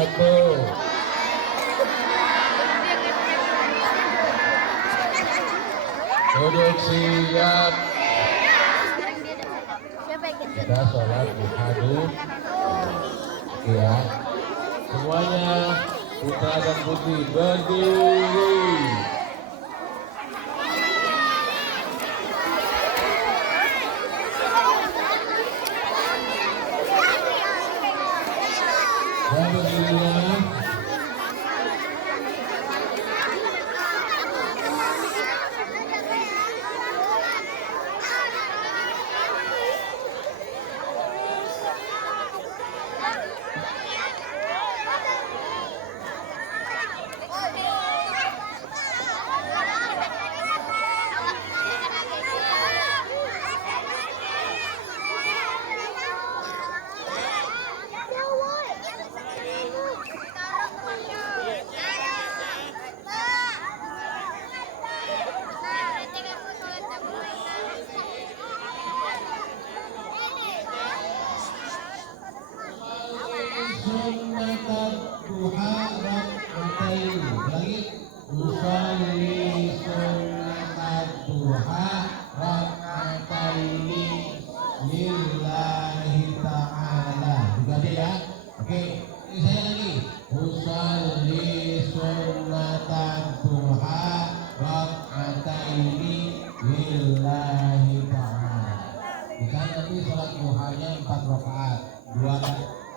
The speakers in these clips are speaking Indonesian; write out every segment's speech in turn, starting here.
wabarakatuh. Duduk siap. Kita sholat duha dulu. Ya, semuanya putra dan putri berdiri.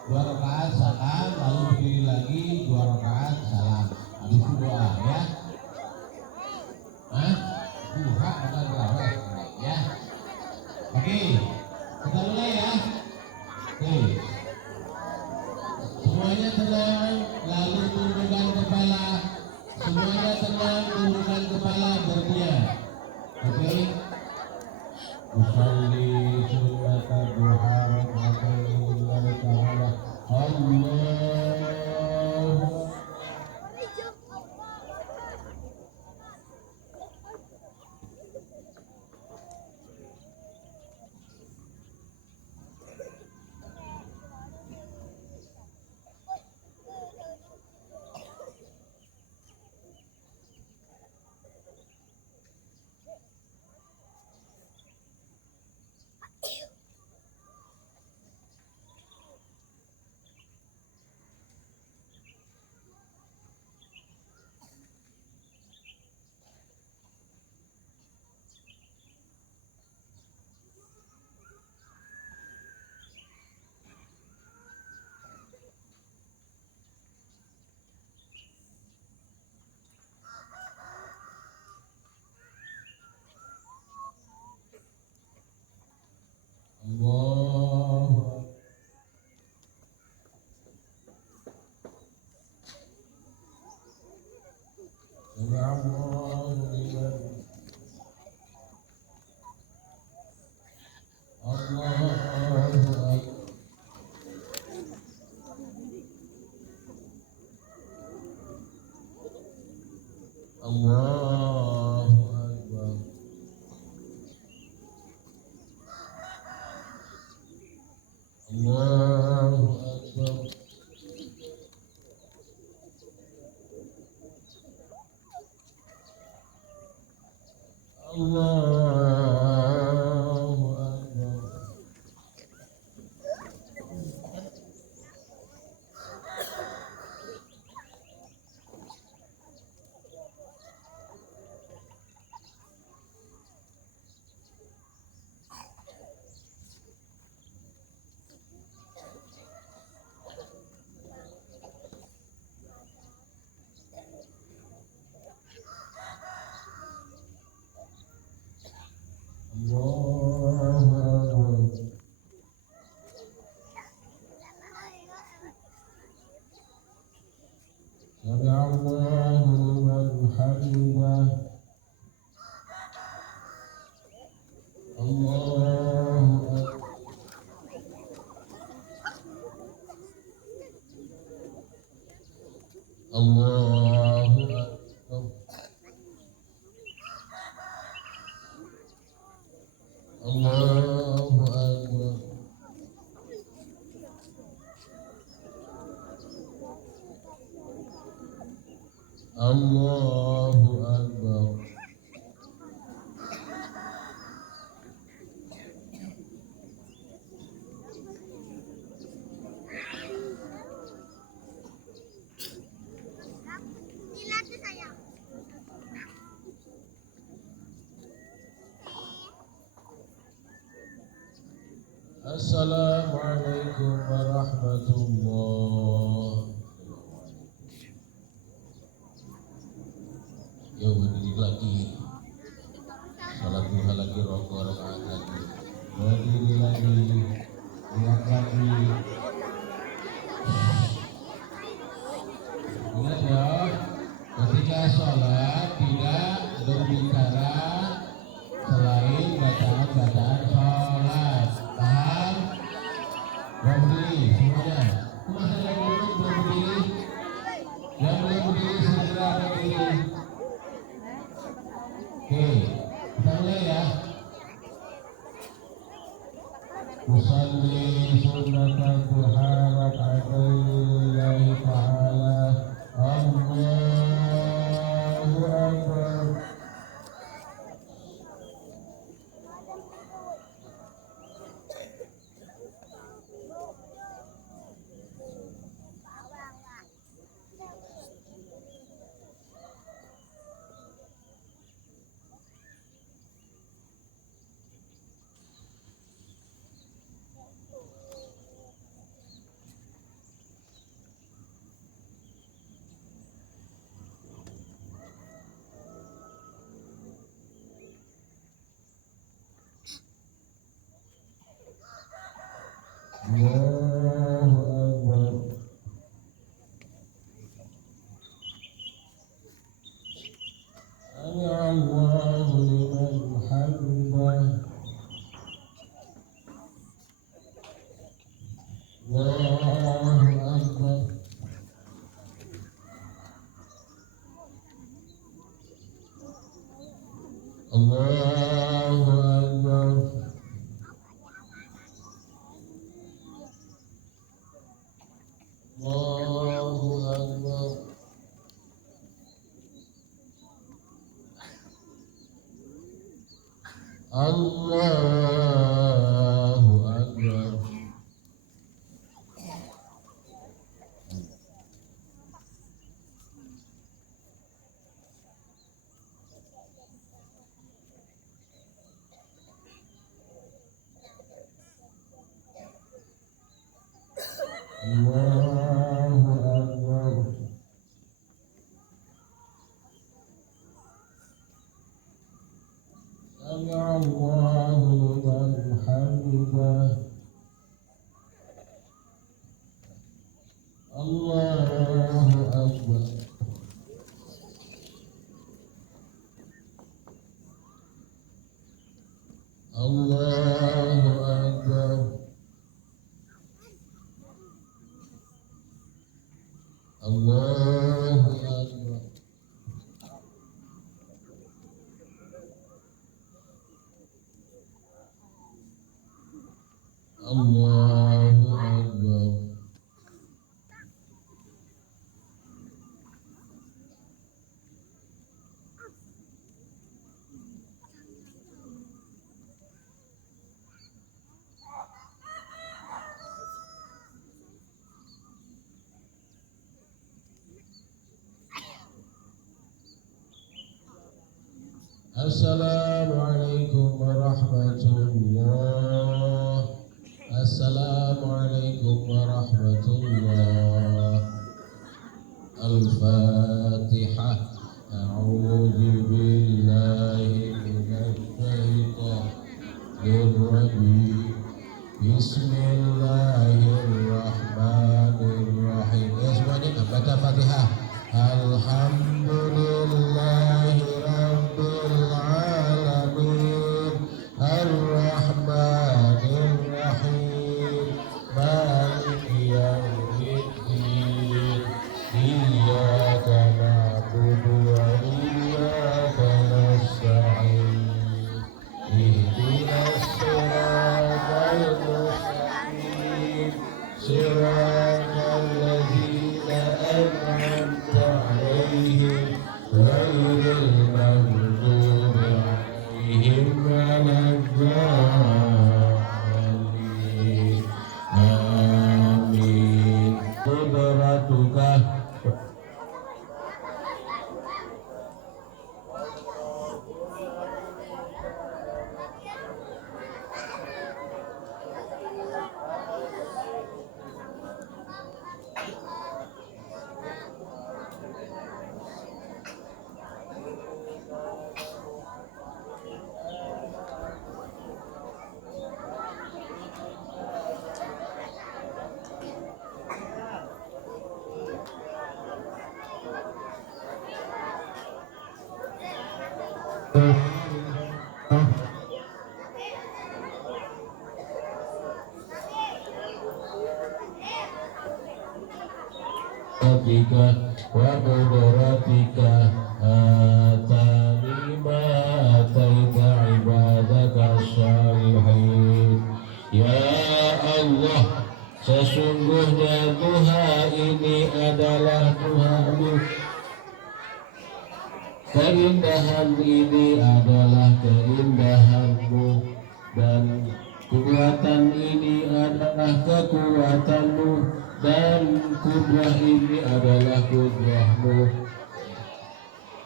Dua rakaat salam, lalu berdiri lagi 2 rakaat salam. Habis itu doa ya. Duha bukan terawih ya. Oke, kita mulai ya. Oke. Semuanya tenang, lalu tundukkan kepala. Semuanya tenang, tundukkan kepala berdiam. Oke. Usalli sunnata duha raka'ataini lillahi ta'ala. Allah. Allahu Akbar. Assalamualaikum warahmatullahi. Ya berdiri lagi. Salat duha lagi, rokok rakaat lagi. Berdiri lagi. Lihat lagi. Ingat ya, ketika sholat tidak berbicara selain bacaan-bacaan sholat. Paham? Berdiri semuanya. Masa yang belum berdiri? Yang belum berdiri segera berdiri. Oke, kita mulai ya. Usalli sunnatan duha raka'ataini ta'ala. Allahu Akbar. Allahu Akbar. Sami Allahu liman hamidah. Allahu Akbar. Allahu Akbar. Allahu Akbar. Allahu Akbar. Allahu Akbar. Sami Allahu liman hamidah. Allahu Akbar. Allahu Akbar. Allahu Akbar. Allahu Akbar. Assalamualaikum warahmatullahi. Assalamualaikum warahmatullahi. Al-Fatihah. A'udzu billahi minasy syaithanir rajim. Bismillahirrahmanirrahim. Ya semuanya baca Fatihah. Alhamdulillahi rabbil alamin. Ar-Rahmanir Rahim. Maliki yaumiddin. Iyyaka qudratuka wa qudratika atani ma ataita ibadaka salihin. Ya Allah, sesungguhnya duha ini adalah duha-Mu, keindahan ini adalah keindahan-Mu, dan kekuatan ini adalah kekuatan-Mu, dan kudrah ini adalah kudrah-Mu.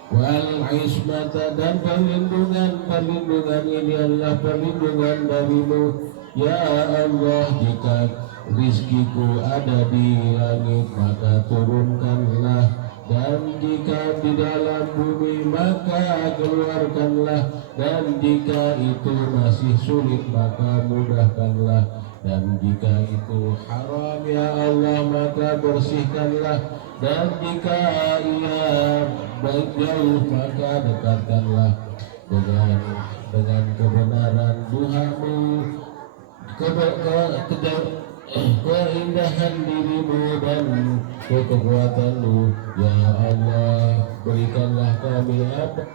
Wal ismata, dan perlindungan ini adalah perlindungan dari-Mu. Ya Allah, jika rizkiku ada di langit maka turunkanlah, dan jika di dalam bumi maka keluarkanlah, dan jika itu masih sulit maka mudahkanlah, dan jika itu haram ya Allah maka bersihkanlah, dan jika ia baik jauh maka dekatkanlah dengan kebenaran duha-Mu, keindahan diri-Mu dan kekuatan-Mu. Ya Allah, berikanlah kami apa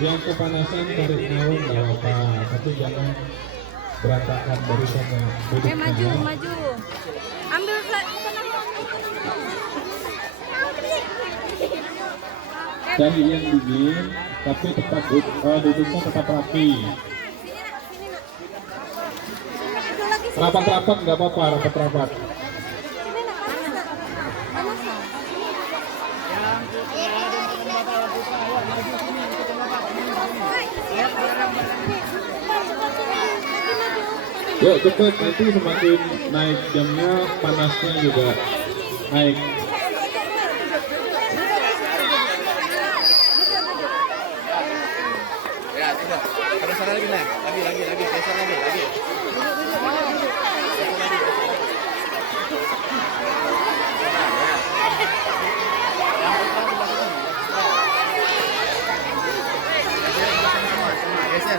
yang kepanasan tarik naun nggak apa-apa, tapi jangan berantakan dari sana. Maju, maju. Ambil flag. dahi yang dingin, tapi tempat duduknya tetap rapi. Rapat-rapat nggak apa-apa, rapat-rapat. Yuk cepet, nanti semakin naik jamnya panasnya juga naik. Ya, coba. Ada sana lagi, Neng. Lagi, geser lagi. Geser.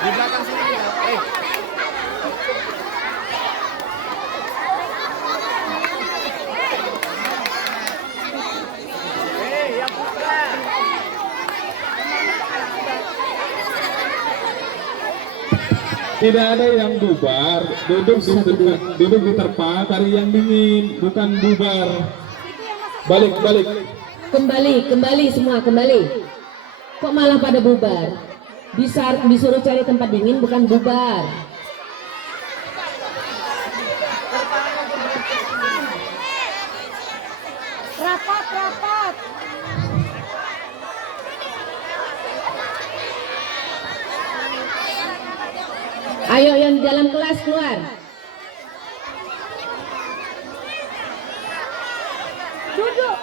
Di belakang sini kita. Yang putra. Tidak ada yang bubar, duduk di terpa, cari yang dingin, bukan bubar. Balik. Kembali semua, kembali. Kok malah pada bubar? Disuruh cari tempat dingin, bukan bubar. Rapat. Ayo yang di dalam kelas keluar. Duduk.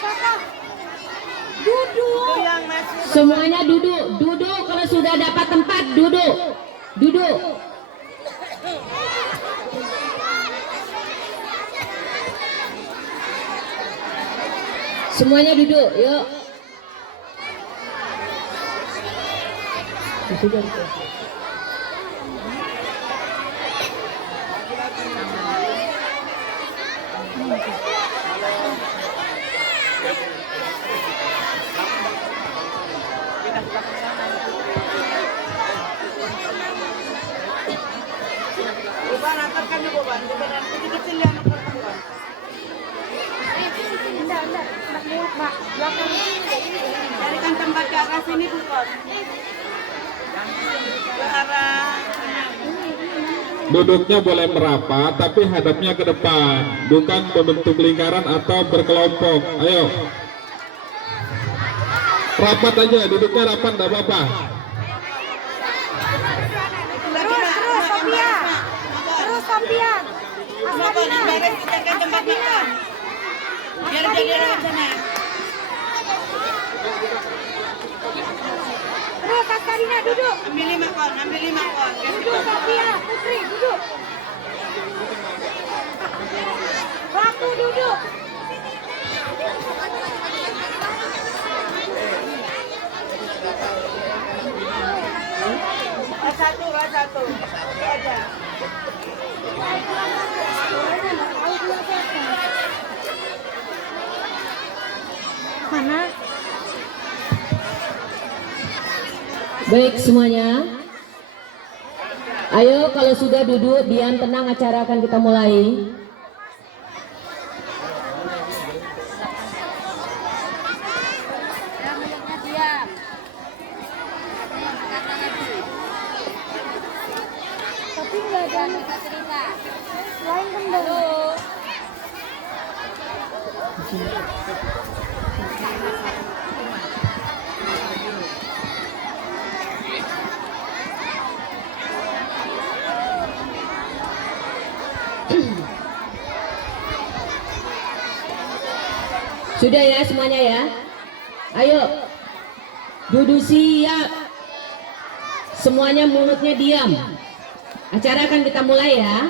Kakak. Duduk. Semuanya duduk kalau sudah dapat tempat duduk. Semuanya duduk, yuk. Enggak muat, Mbak. Belakang. Carikan tempat ke arah sini, bukan. Ke arah Duduknya boleh merapat, tapi hadapnya ke depan, bukan membentuk lingkaran atau berkelompok. Ayo, rapat aja, duduknya rapat, enggak apa-apa. Terus, Sophia. Asabina. Biar jadi sana. Terus, Asabina duduk. Ambil lima kon. Duduk, Sophia. Putri, duduk. Ratu, duduk. Satu. Aja. Mana? Baik semuanya. Ayo kalau sudah duduk, diam, tenang, acara akan kita mulai. Tapi nggak ada cerita. Lain kembali. Sudah ya semuanya ya. Ayo duduk siap. Semuanya mulutnya diam. Acara akan kita mulai ya.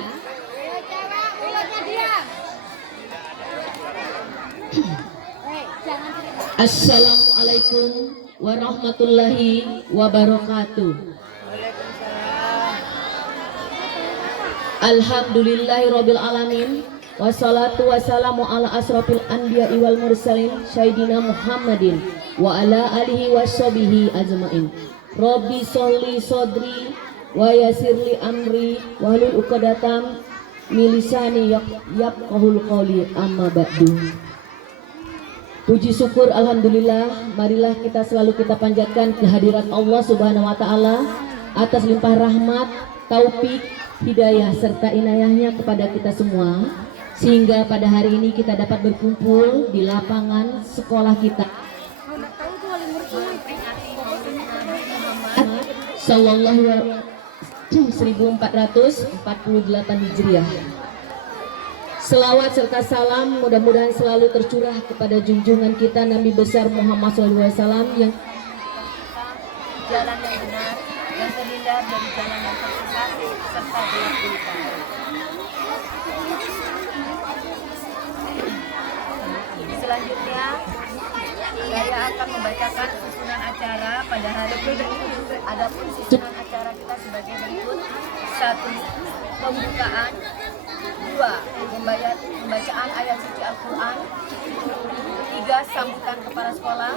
Assalamualaikum warahmatullahi wabarakatuh. Alhamdulillahirabbil alamin. Wassalatu wassalamu ala asrofil anbiya'i wal mursalin Sayyidina Muhammadin wa ala alihi washabihi ajma'in. Robbi sholli sodri wa yasirli amri wahlul uqdatam min lisani yafqahul qawli amma ba'du. Puji syukur alhamdulillah, marilah kita selalu kita panjatkan kehadirat Allah Subhanahu wa taala atas limpah rahmat, taufik, hidayah serta inayahnya kepada kita semua, sehingga pada hari ini kita dapat berkumpul di lapangan sekolah kita. Sallallahu 1448 Hijriah. Selawat serta salam mudah-mudahan selalu tercurah kepada junjungan kita Nabi besar Muhammad SAW yang jalan yang benar, yang terhindar dari jalan yang tersesat serta gelap gulita. Selanjutnya, saya akan membacakan susunan acara pada hari ini. Adapun susunan acara kita sebagai berikut: 1. Pembukaan, 2. Pembacaan ayat suci Al-Quran, 3. Sambutan kepala sekolah,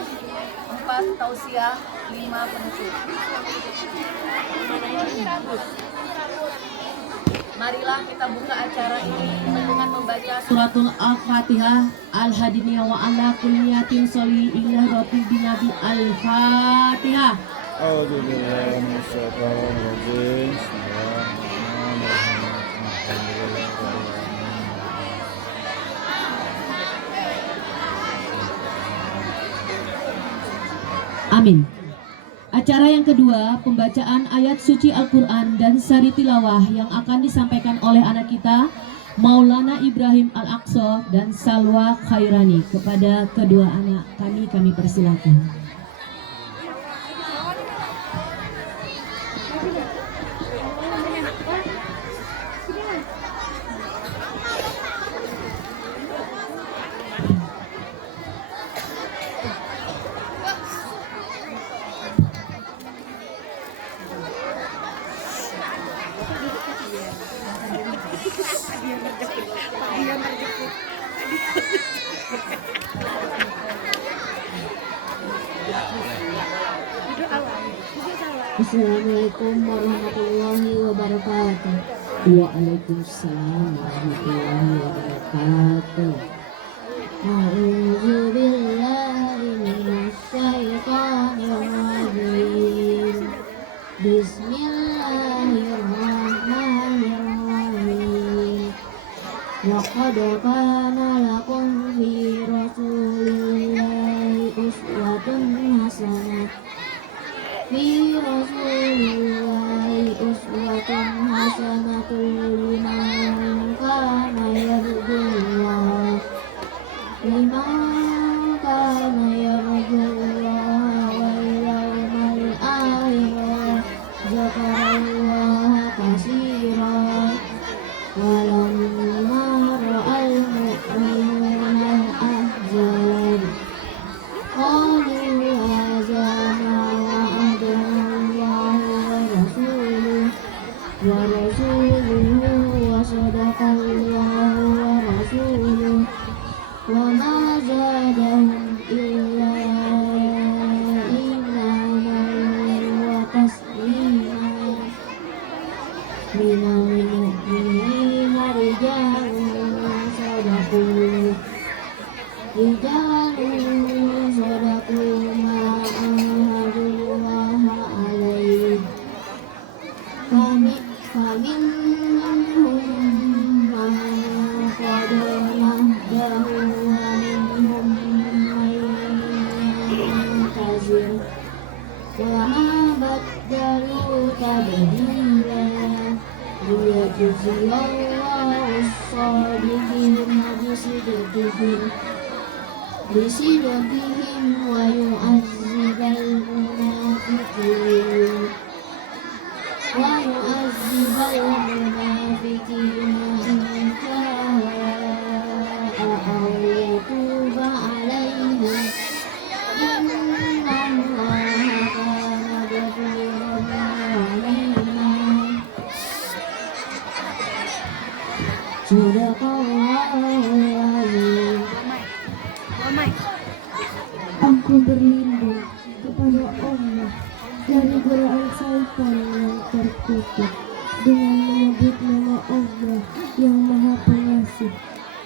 4. Tausiah, 5. Penutup. Marilah kita buka acara ini dengan membaca suratul Al-Fatihah, Al-Hadiniyah wa ala kulliyatin sholli ilah roti binabi Al-Fatihah. A'udzubillahi minasyaitonir rajim. Bismillahirrahmanirrahim. Amin. Acara yang kedua, pembacaan ayat suci Al-Quran dan sari tilawah yang akan disampaikan oleh anak kita Maulana Ibrahim Al-Aqsa dan Salwa Khairani. Kepada kedua anak kami persilakan. Assalamualaikum warahmatullahi wabarakatuh. Waalaikumsalam warahmatullahi wabarakatuh. A'udzu billahi minasyaitonir rajim. Bismillahirrahmanirrahim. Laqad kana lakum fi rasulillahi uswatun hasanah. Fi rasulillahi uswatun hasanatun liman kana yarjullah wal yawmal akhir zakarallaha katsiran walamma ra'al mu'minuna al-ahzab qalu hadza wa rasuluhu wa sadaqallahu wa rasuluhu wa ma zadahum illa imanan wa taslima minal mu'minina rijalun sadaqu ma ahadullah alaih faminhum man qada nahbahu wa minhum man yantazir wa ma baddalu tabdila liyajziyallahu as-sadiqina bisidqihim wa yu'azzibal munafiqin in sha'a aw yatuba alaihim innallaha kana ghafurur rahima. Sadaqallahul azim. Aku berlindung kepada Allah dari Quran syaitan yang terkutuk dengan menyebut nama Allah yang Maha Pengasih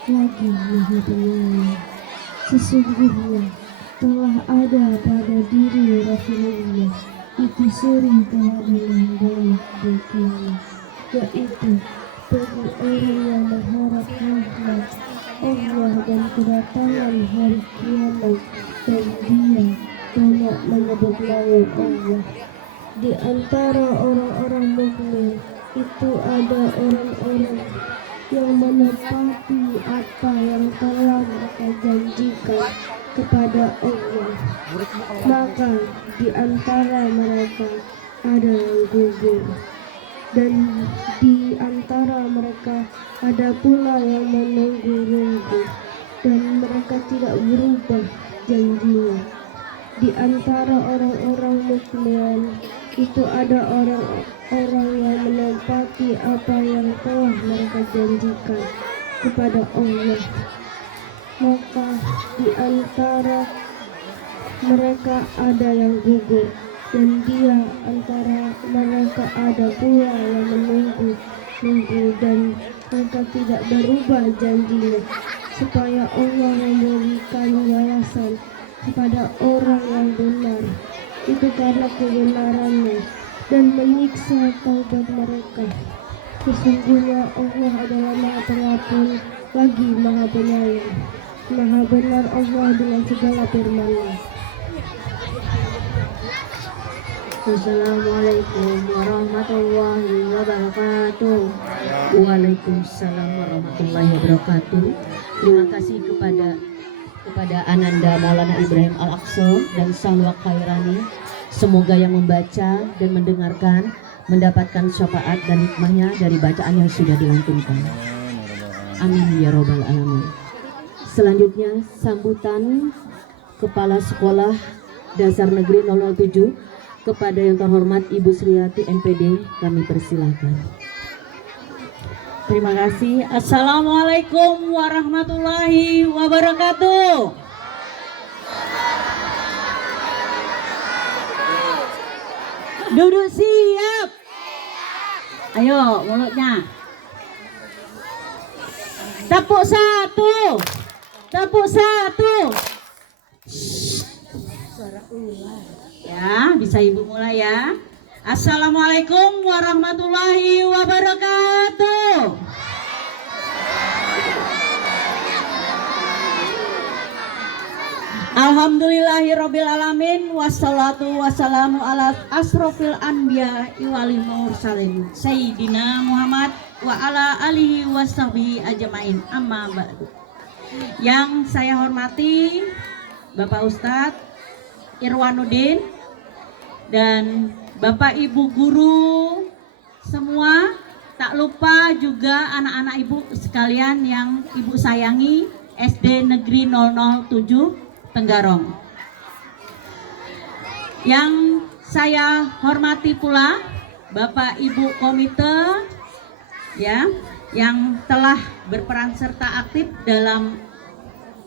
lagi Maha Penyayang. Sesungguhnya telah ada pada diri Rasulullah itu suri kehadiran baik baginya, yaitu bagi orang yang berharap rahmat Allah dan kedatangan hari kiamat, dan dia banyak menyebut nama Allah. Di antara orang-orang mukmin itu ada orang-orang yang menepati apa yang telah mereka janjikan kepada Allah. Maka di antara mereka ada yang gugur, dan di antara mereka ada pula yang menunggu-nunggu, dan mereka tidak berubah janjinya. Di antara orang-orang mukmin itu ada orang-orang yang menepati apa yang telah mereka janjikan kepada Allah. Maka di antara mereka ada yang gugur, dan di antara mereka ada pula yang menunggu, dan mereka tidak berubah janjinya, supaya Allah memberikan balasan kepada orang yang benar itu karena kebenarannya, dan menyiksa taubat mereka. Sesungguhnya Allah adalah Maha Pengampun lagi Maha Penyayang. Maha benar Allah dengan segala firman-Nya. Assalamualaikum warahmatullahi wabarakatuh. Waalaikumsalam warahmatullahi wabarakatuh. Terima kasih kepada Ananda Maulana Ibrahim Al-Aqsa dan Salwa Khairani. Semoga yang membaca dan mendengarkan mendapatkan syafaat dan hikmahnya dari bacaan yang sudah dilantunkan. Amin ya robbal alamin. Selanjutnya sambutan Kepala Sekolah Dasar Negeri 007 kepada yang terhormat Ibu Sriati MPD, kami persilakan. Terima kasih. Assalamualaikum warahmatullahi wabarakatuh. Duduk siap. Ayo mulutnya. Tepuk satu. Tepuk satu. Ya, bisa Ibu mulai ya. Assalamualaikum warahmatullahi wabarakatuh. Alhamdulillahirabbil alamin, wassalatu wassalamu ala asrofil anbiya wal mursalin sayyidina Muhammad wa ala alihi washabihi ajmain, amma ba'du. Yang saya hormati Bapak Ustadz Irwanuddin dan Bapak Ibu guru semua, tak lupa juga anak-anak Ibu sekalian yang Ibu sayangi, SD Negeri 007 Tenggarong. Yang saya hormati pula Bapak Ibu komite ya, yang telah berperan serta aktif dalam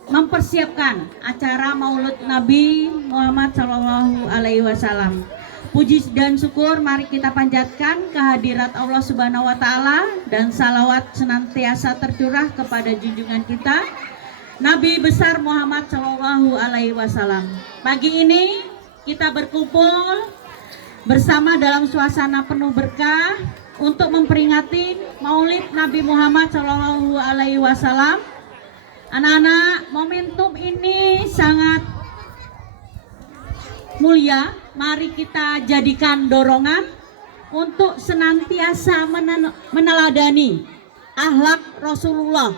mempersiapkan acara Maulid Nabi Muhammad SAW. Puji dan syukur mari kita panjatkan kehadirat Allah Subhanahu wa taala dan salawat senantiasa tercurah kepada junjungan kita Nabi besar Muhammad SAW. Pagi ini kita berkumpul bersama dalam suasana penuh berkah untuk memperingati Maulid Nabi Muhammad SAW. Anak-anak, momentum ini sangat mulia. Mari kita jadikan dorongan untuk senantiasa meneladani akhlak Rasulullah,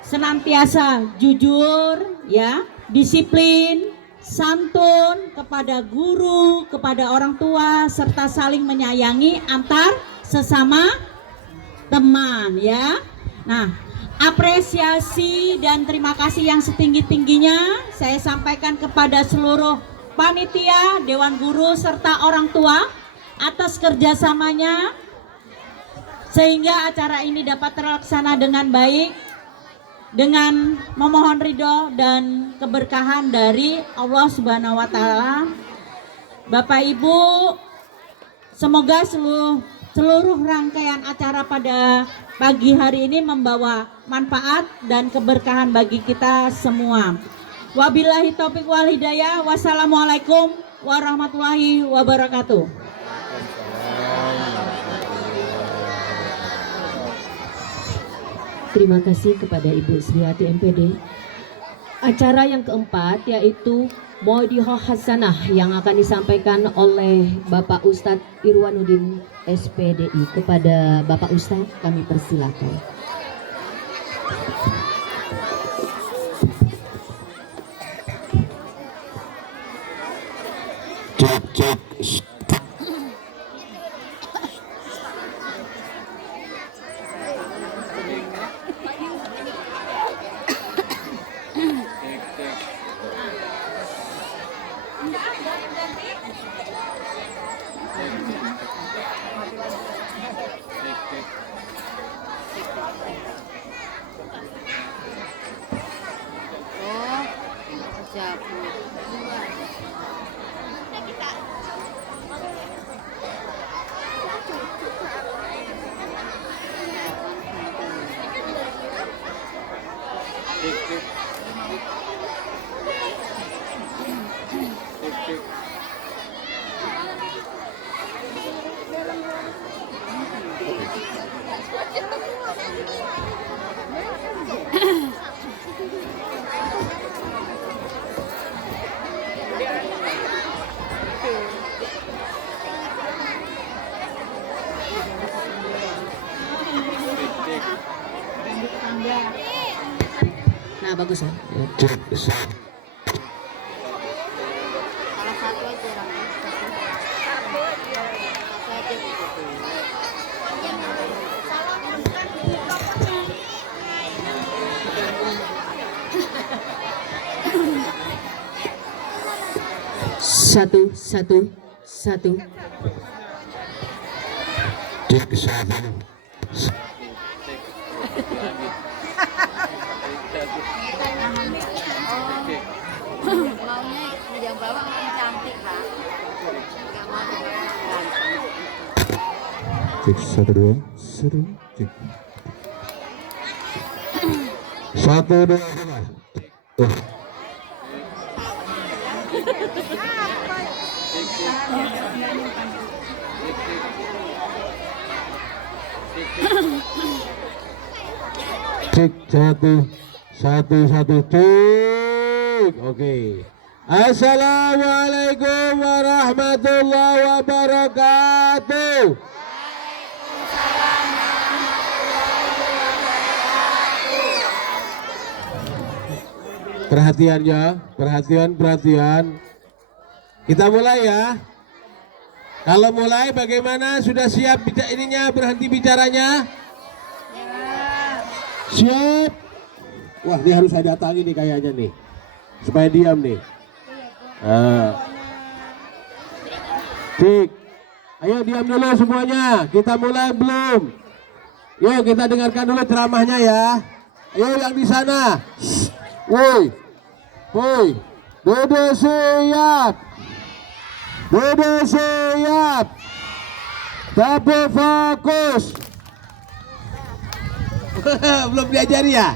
senantiasa jujur ya, disiplin, santun kepada guru, kepada orang tua, serta saling menyayangi antar sesama teman ya. Nah, apresiasi dan terima kasih yang setinggi-tingginya saya sampaikan kepada seluruh panitia, dewan guru, serta orang tua atas kerjasamanya sehingga acara ini dapat terlaksana dengan baik, dengan memohon ridho dan keberkahan dari Allah Subhanahu wa taala. Bapak Ibu, semoga seluruh rangkaian acara pada pagi hari ini membawa manfaat dan keberkahan bagi kita semua. Wabillahi taufiq wal hidayah. Wassalamualaikum warahmatullahi wabarakatuh. Terima kasih kepada Ibu Sriati MPD. Acara yang keempat yaitu Modihoh Hasanah yang akan disampaikan oleh Bapak Ustadz Irwanuddin SPDI. Kepada Bapak Ustadz kami persilakan. Cek. Nah, bagus ya. Satu. Cek satu. Maunya yang bawa yang cantik, Pak. Nggak mau ganteng. Cek 1 2 seru cek 1 2 3. Cek 1 cek. Oke. Assalamualaikum warahmatullahi wabarakatuh. Perhatian. Kita mulai ya. Kalau mulai bagaimana? Sudah siap berhenti bicaranya? Siap. Wah, ini harus saya datangi nih kayaknya nih. Supaya diam nih. Cik. Ayo diam dulu semuanya. Kita mulai belum? Yuk kita dengarkan dulu ceramahnya ya. Ayo yang di sana. Woi. Duduk siap. Tapi fokus. Belum diajari ya?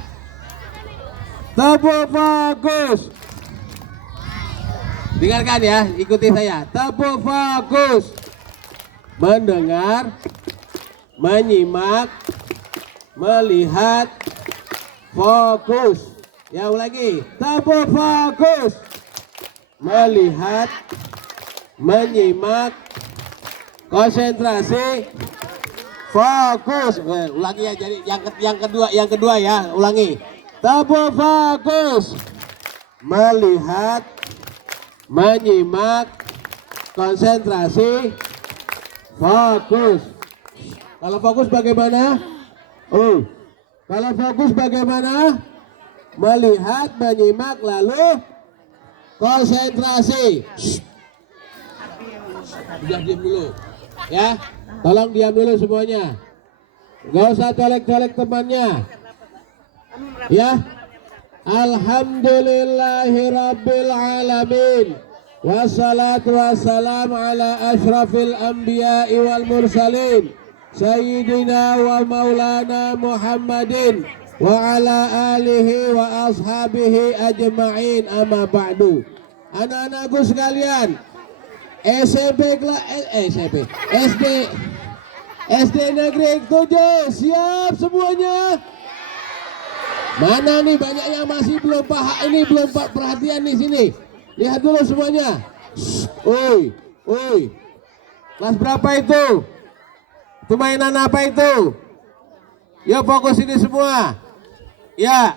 Tapi fokus. Dengarkan ya, ikuti saya. Tapi fokus. Mendengar, menyimak, melihat, fokus. Ya ulangi. Tapi fokus. Melihat, menyimak, konsentrasi, fokus. Ulangi ya, jadi yang kedua ya, ulangi. Tapi fokus. Melihat, menyimak, konsentrasi, fokus. Kalau fokus bagaimana? Kalau fokus bagaimana? Melihat, menyimak, lalu konsentrasi. Sudah diam dulu. Ya, tolong diam dulu semuanya. Gak usah colek-colek temannya. Ya. Alhamdulillahirabbil alamin. Wassalatu wassalamu ala ashrafil anbiya'i wal mursalin Sayyidina wa maulana Muhammadin wa ala alihi wa ashabihi ajma'in, amma ba'du. Anak-anakku sekalian, SD Negeri 7, siap semuanya? Mana nih banyak yang masih belum paham, ini belum perhatian di sini. Lihat dulu semuanya. Oi. Kelas berapa itu? Itu mainan apa itu? Ya fokus ini semua. Ya.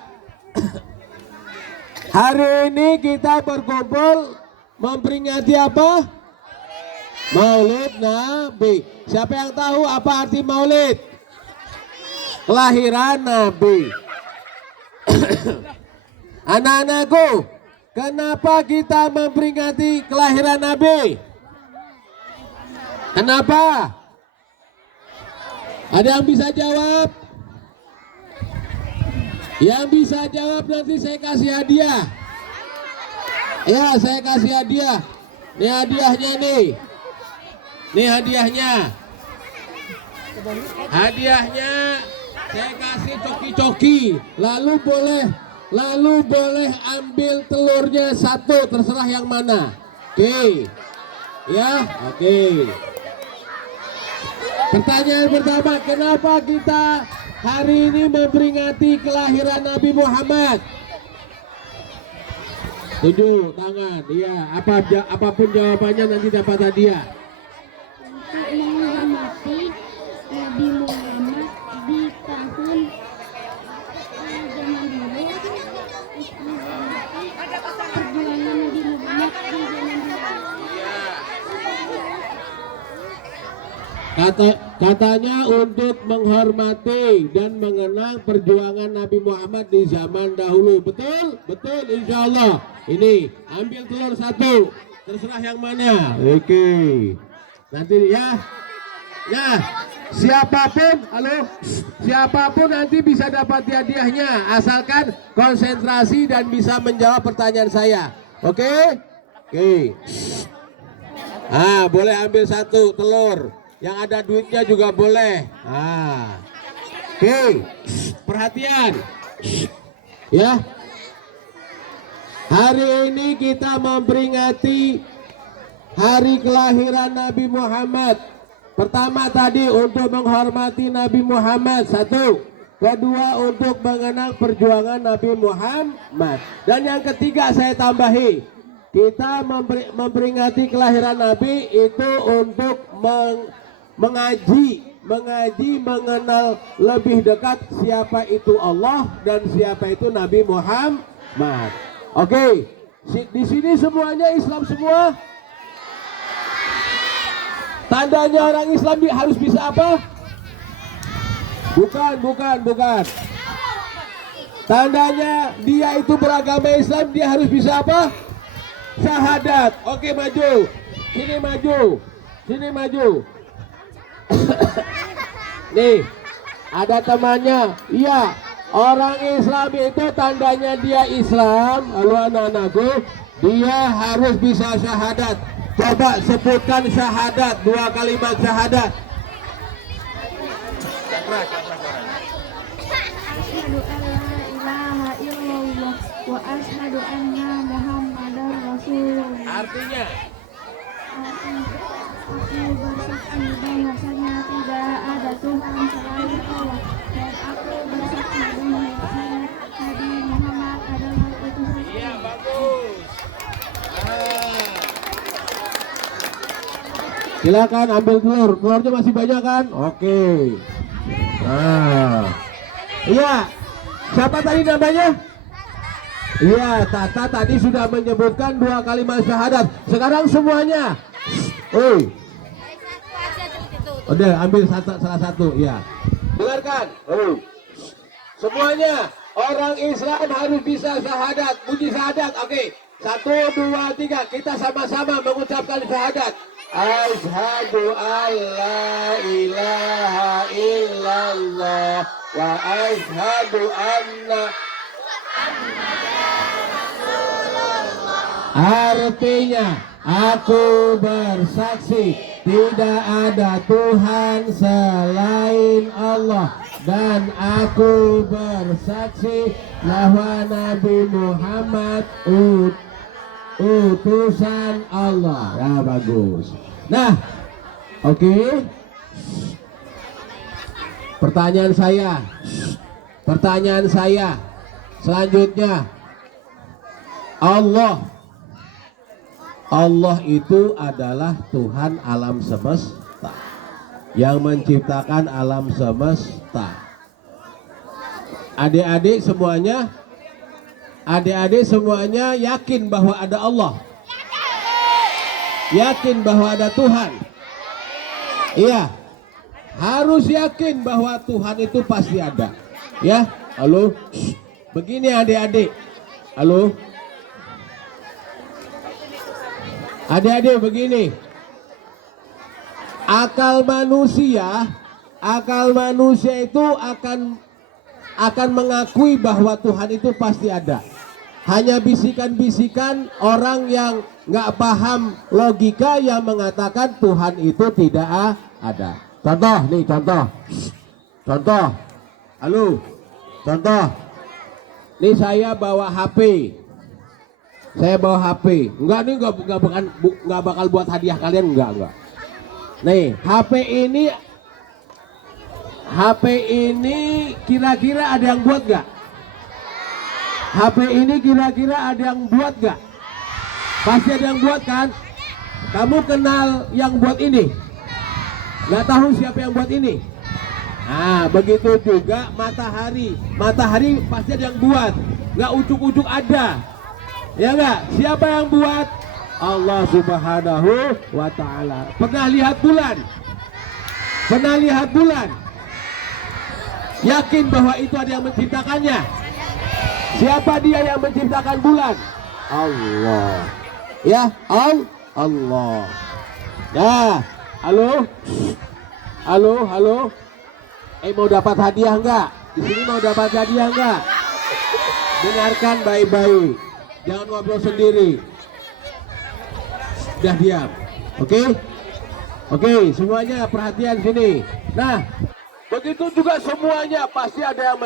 Hari ini kita berkumpul memperingati apa? Maulid Nabi. Siapa yang tahu apa arti Maulid? Kelahiran Nabi. Anak-anakku, kenapa kita memperingati kelahiran Nabi? Kenapa? Ada yang bisa jawab? Yang bisa jawab nanti saya kasih hadiah. Ya, saya kasih hadiah. Ini hadiahnya nih. Nih hadiahnya. Hadiahnya saya kasih coki-coki. Lalu boleh ambil telurnya satu, terserah yang mana. Oke. Ya, oke. Pertanyaan pertama, kenapa kita hari ini memperingati kelahiran Nabi Muhammad? Tunjuk tangan. Iya, apapun jawabannya nanti dapat hadiah. Untuk menghormati Nabi Muhammad di tahun zaman dulu, perjuangan Nabi Muhammad di zaman dulu. Katanya untuk menghormati dan mengenang perjuangan Nabi Muhammad di zaman dahulu. Betul? Betul, insya Allah. Ini ambil telur satu, terserah yang mana. Oke. Nanti ya. Siapapun nanti bisa dapat hadiahnya, asalkan konsentrasi dan bisa menjawab pertanyaan saya. Oke? Oke. Boleh ambil satu telur. Yang ada duitnya juga boleh. Oke. Perhatian. Ya. Hari ini kita memperingati hari kelahiran Nabi Muhammad. Pertama tadi untuk menghormati Nabi Muhammad, satu. Kedua untuk mengenang perjuangan Nabi Muhammad. Dan yang ketiga saya tambahi, kita memperingati kelahiran Nabi itu untuk mengaji, mengenal lebih dekat siapa itu Allah dan siapa itu Nabi Muhammad. Oke, di sini semuanya Islam semua. Tandanya orang Islam harus bisa apa? Bukan. Tandanya dia itu beragama Islam, dia harus bisa apa? Syahadat. Oke, maju. Sini maju. Nih, ada temannya. Iya, orang Islam itu tandanya dia Islam. Halo anak-anakku, dia harus bisa syahadat. Coba sebutkan syahadat, 2 kalimat syahadat. Asyhadu an la ilaha illallah wa asyhadu anna Muhammadar Rasulullah. Artinya? Aku bersaksi bahwasanya tidak ada Tuhan selain Allah, dan aku bersaksi bahwasanya Nabi Muhammad adalah utusan. Iya, bagus. Silakan ambil telurnya masih banyak kan? Oke. Iya. Siapa tadi namanya? Iya, Tata tadi sudah menyebutkan 2 kalimat syahadat. Sekarang semuanya. Udah ambil salah satu, ya. Dengarkan. Semuanya orang Islam harus bisa syahadat, puji syahadat. Oke. 1, 2, 3. Kita sama-sama mengucapkan syahadat. Asyhadu an la ilaha illallah wa asyhadu anna Artinya Aku bersaksi tidak ada Tuhan selain Allah, dan aku bersaksi bahwa Nabi Muhammad utusan Allah. Ya bagus. Nah, oke. Pertanyaan saya selanjutnya, Allah itu adalah Tuhan alam semesta yang menciptakan alam semesta. Adik-adik semuanya yakin bahwa ada Allah? Yakin bahwa ada Tuhan? Iya, harus yakin bahwa Tuhan itu pasti ada. Ya, halo. Begini adik-adik. Halo. Adik-adik begini. Akal manusia itu akan mengakui bahwa Tuhan itu pasti ada. Hanya bisikan-bisikan orang yang nggak paham logika yang mengatakan Tuhan itu tidak ada. Contoh. Halo. Contoh. Ini saya bawa HP. Enggak bakal buat hadiah kalian, enggak. Nih, HP ini kira-kira ada yang buat enggak? HP ini kira-kira ada yang buat enggak? Pasti ada yang buat kan? Kamu kenal yang buat ini? Nggak tahu siapa yang buat ini? Nah, begitu juga matahari pasti ada yang buat, nggak ujuk-ujuk ada, ya nggak? Siapa yang buat? Allah Subhanahu wa Ta'ala. Pernah lihat bulan? Yakin bahwa itu ada yang menciptakannya? Siapa dia yang menciptakan bulan? Allah. Ya, Allah. Ya, halo. Mau dapat hadiah enggak? Di sini mau dapat hadiah enggak? Dengarkan baik-baik. Jangan ngobrol sendiri. Sudah diam. Oke, semuanya perhatian sini. Nah, begitu juga semuanya pasti ada yang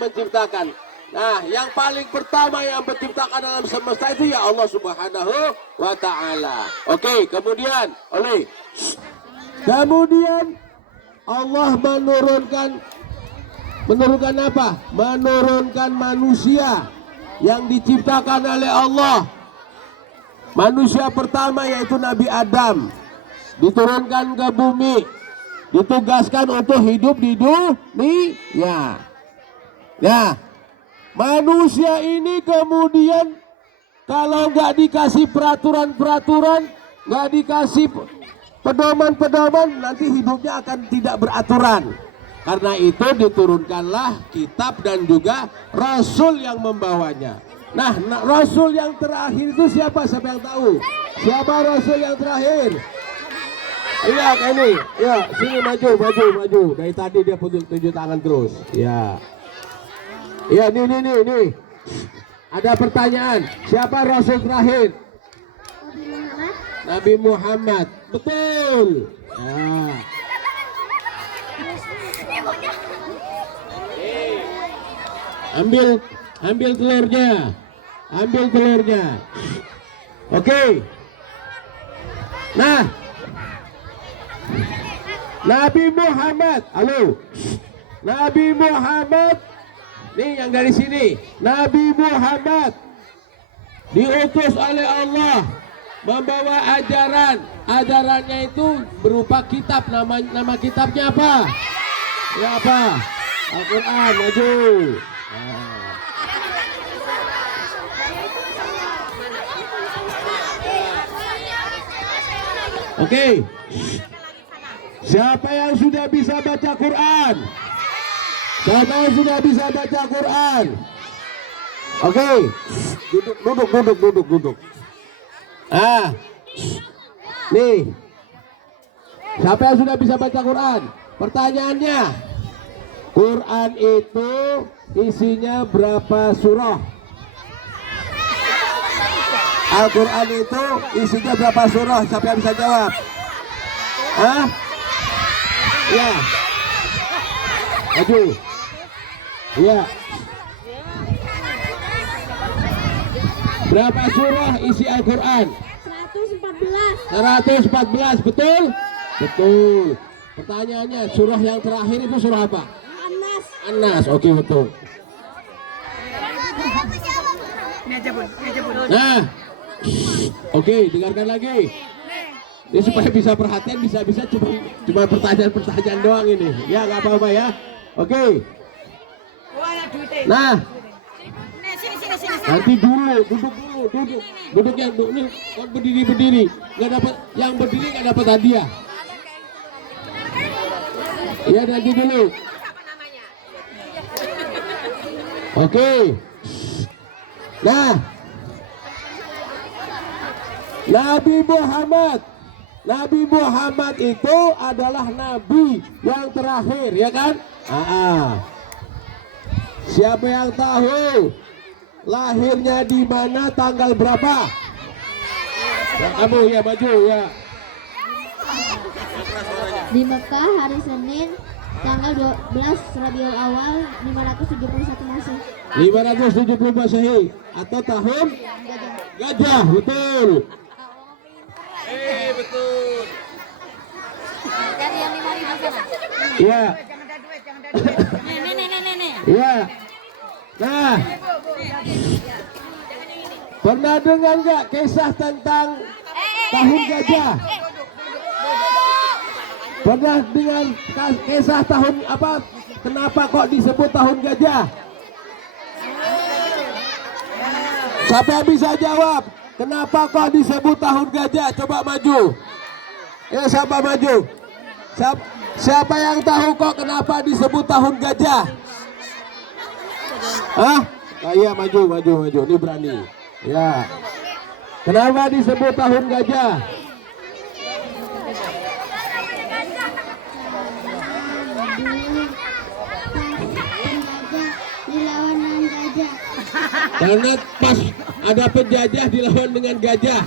menciptakan. Nah, yang paling pertama yang menciptakan alam semesta itu ya Allah Subhanahu wa Ta'ala. Oke, kemudian Allah menurunkan apa? Menurunkan manusia yang diciptakan oleh Allah. Manusia pertama yaitu Nabi Adam diturunkan ke bumi, ditugaskan untuk hidup di dunia. Ya, manusia ini kemudian kalau nggak dikasih peraturan, nggak dikasih pedoman, nanti hidupnya akan tidak beraturan. Karena itu diturunkanlah kitab dan juga Rasul yang membawanya. Nah, Rasul yang terakhir itu siapa? Siapa yang tahu? Siapa Rasul yang terakhir? Iya, kayak ini. Ya, sini maju. Dari tadi dia tunjuk tangan terus. Ya. Ya, nih. Ada pertanyaan. Siapa Rasul terakhir? Nabi Muhammad. Betul. Ya. Ambil telurnya. Oke. Nah, Nabi Muhammad, Nabi Muhammad, nih yang dari sini, Nabi Muhammad diutus oleh Allah membawa ajarannya itu berupa kitab. Nama kitabnya apa? Ya apa? Al-Quran. Maju. Oke. Siapa yang sudah bisa baca Quran? Oke. Duduk. Nih. Siapa yang sudah bisa baca Quran? Pertanyaannya, Quran itu isinya berapa surah? Al-Quran itu isinya berapa surah? Siapa yang bisa jawab? Hah? Ya. Maju. Ya. Berapa surah isi Al-Quran? 114. 114, betul? Betul. Pertanyaannya, surah yang terakhir itu surah apa? Anas. An-Nas, oke betul. Nah, oke, dengarkan lagi. Ini supaya bisa perhatian, bisa cuma pertanyaan-pertanyaan doang ini. Ya, nggak apa-apa ya. Oke. Nah, nanti duduk yang ini kan berdiri, nggak dapat, yang berdiri nggak dapat hadiah. Ya, nanti dulu. Oke. Nah, Nabi Muhammad itu adalah nabi yang terakhir, ya kan? Siapa yang tahu lahirnya di mana, tanggal berapa? Kamu ya, maju ya. Di Mekah hari Senin tanggal 12 Rabiul Awal 571 Masehi. 570 Masehi atau tahun gajah, betul. Betul. Dari yang 5.000 sana. Ya. Nih. Ya. Nah, pernah dengar nggak kisah tentang tahun gajah? Pernah dengar kisah tahun apa? Kenapa kok disebut tahun gajah? Siapa yang bisa jawab? Kenapa kok disebut tahun gajah? Coba maju. Ya, siapa maju? Siapa yang tahu kok kenapa disebut tahun gajah? Hah? Iya, maju. Ini berani. Ya. Kenapa disebut tahun gajah? Dilawan dengan gajah. Karena pas ada penjajah dilawan dengan gajah.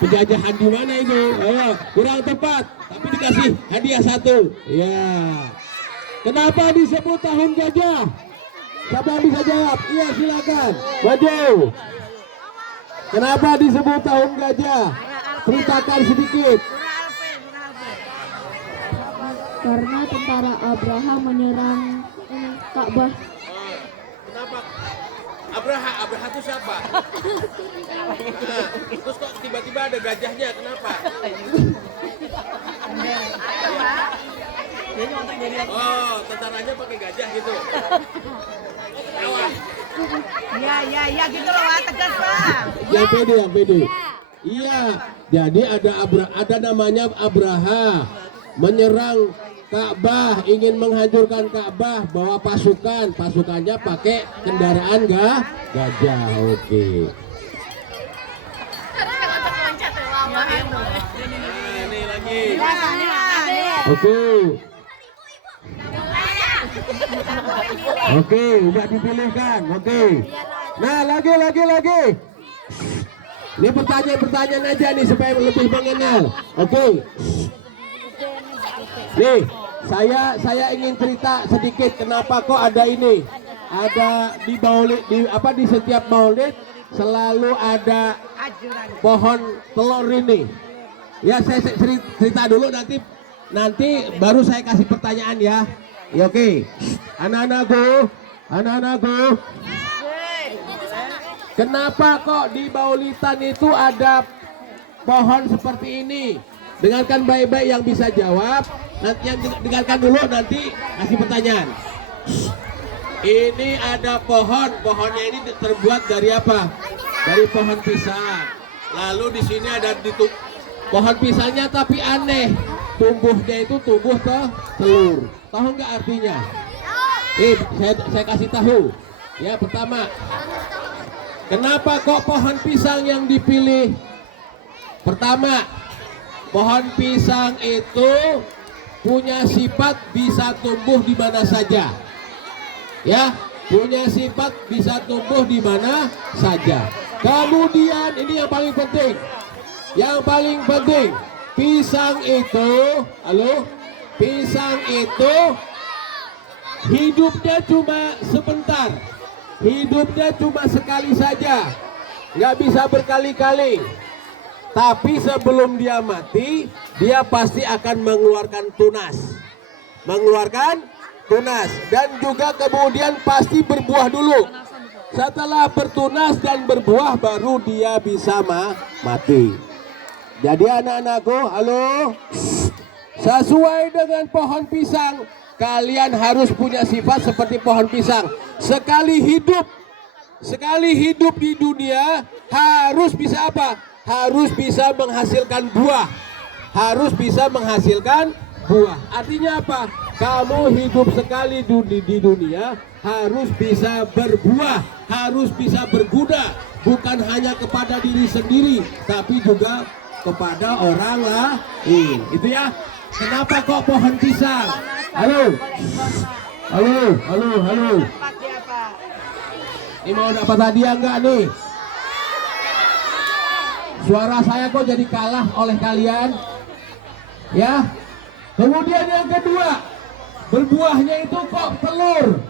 Penjajahan di mana itu? Ayo, kurang tepat, tapi dikasih hadiah 1. Ya. Kenapa disebut tahun gajah? Siapa yang bisa jawab? Iya, silakan. Maju. Kenapa disebut tahun gajah? Ceritakan sedikit. Karena tentara Abraham menyerang Ka'bah. Kenapa? Abraha itu siapa? Terus kok tiba-tiba ada gajahnya? Kenapa? Oh, tentaranya pakai gajah gitu. Ya gitu loh, tegas Pak. Yang pede. Iya, jadi ada namanya Abraha menyerang Ka'bah, ingin menghancurkan Ka'bah, bawa pasukannya pakai kendaraan gajah. Oke. Ini lagi. Oke, udah dipilihkan. Oke. Nah, lagi. Ini pertanyaan aja nih supaya lebih mengenal. Oke. Nih, saya ingin cerita sedikit kenapa kok ada ini. Ada di maulid, di setiap maulid selalu ada pohon telur ini. Ya, saya cerita dulu, nanti baru saya kasih pertanyaan ya. Ya, oke. Anak-anakku. Kenapa kok di maulidan itu ada pohon seperti ini? Dengarkan baik-baik yang bisa jawab. Nanti yang dengarkan dulu, nanti kasih pertanyaan. Ini ada pohonnya ini terbuat dari apa? Dari pohon pisang. Lalu di sini ada pohon pisangnya, tapi aneh, tumbuhnya itu tumbuh telur. Tahu nggak artinya? Saya kasih tahu. Ya, pertama, kenapa kok pohon pisang yang dipilih? Pertama, pohon pisang itu punya sifat bisa tumbuh di mana saja. Ya, punya sifat bisa tumbuh di mana saja. Kemudian ini yang paling penting. Yang paling penting, pisang itu, halo, pisang itu hidupnya cuma sebentar. Hidupnya cuma sekali saja. Nggak bisa berkali-kali. Tapi sebelum dia mati, dia pasti akan mengeluarkan tunas. Mengeluarkan tunas. Dan juga kemudian pasti berbuah dulu. Setelah bertunas dan berbuah, baru dia bisa mati. Jadi anak-anakku, halo, sesuai dengan pohon pisang, kalian harus punya sifat seperti pohon pisang. Sekali hidup di dunia, harus bisa apa? Harus bisa menghasilkan buah. Harus bisa menghasilkan buah. Artinya apa? Kamu hidup sekali di dunia, harus bisa berbuah, harus bisa berguna. Bukan hanya kepada diri sendiri, tapi juga kepada orang lain. Itu ya. Kenapa kok pohon pisang? Halo. Ini mau dapat hadiah enggak nih? Suara saya kok jadi kalah oleh kalian? Ya. Kemudian yang kedua, berbuahnya itu kok telur.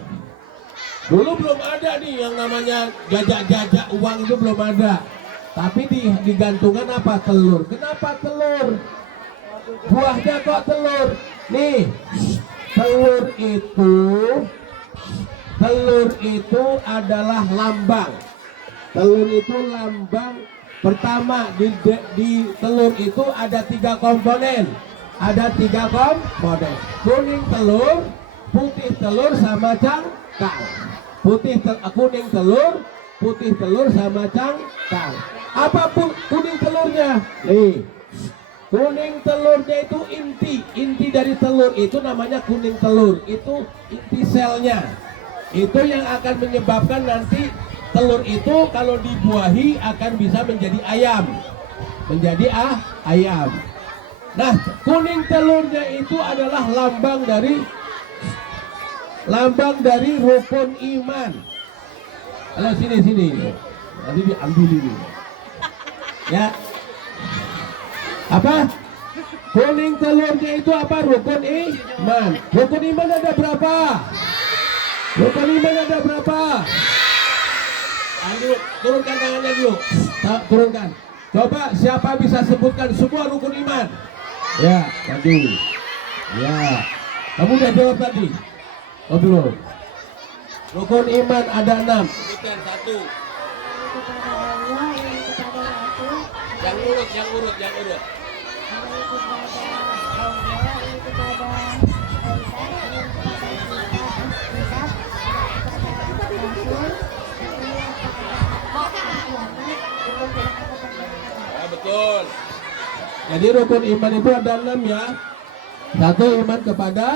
Dulu belum ada nih yang namanya jajak-jajak uang, itu belum ada. Tapi digantungan apa? Telur. Kenapa telur? Buahnya kok telur? Nih, telur itu adalah lambang. Telur itu lambang. Pertama, di telur itu ada 3 komponen. Ada 3 komponen. Kuning telur, putih telur, sama cangkang. Kuning telur, putih telur, sama cangkang. Apa kuning telurnya? Nih, kuning telurnya itu inti dari telur itu namanya kuning telur. Itu inti selnya. Itu yang akan menyebabkan nanti telur itu kalau dibuahi akan bisa menjadi ayam. Menjadi ayam. Nah, kuning telurnya itu adalah lambang dari rukun iman. Halo, sini. Nanti diambil ini. Ya. Apa? Kuning telurnya itu apa? Rukun iman. Rukun iman ada berapa? Rukun iman ada berapa? Ayo, turunkan tangannya dulu. Turunkan. Coba siapa bisa sebutkan semua rukun iman? Ya, maju. Ya. Kamu udah jawab tadi? Oh belum. Rukun iman ada 6. Sebutkan 1. Yang urut. Ya, betul. Jadi rukun iman itu ada 6 ya. 1, iman kepada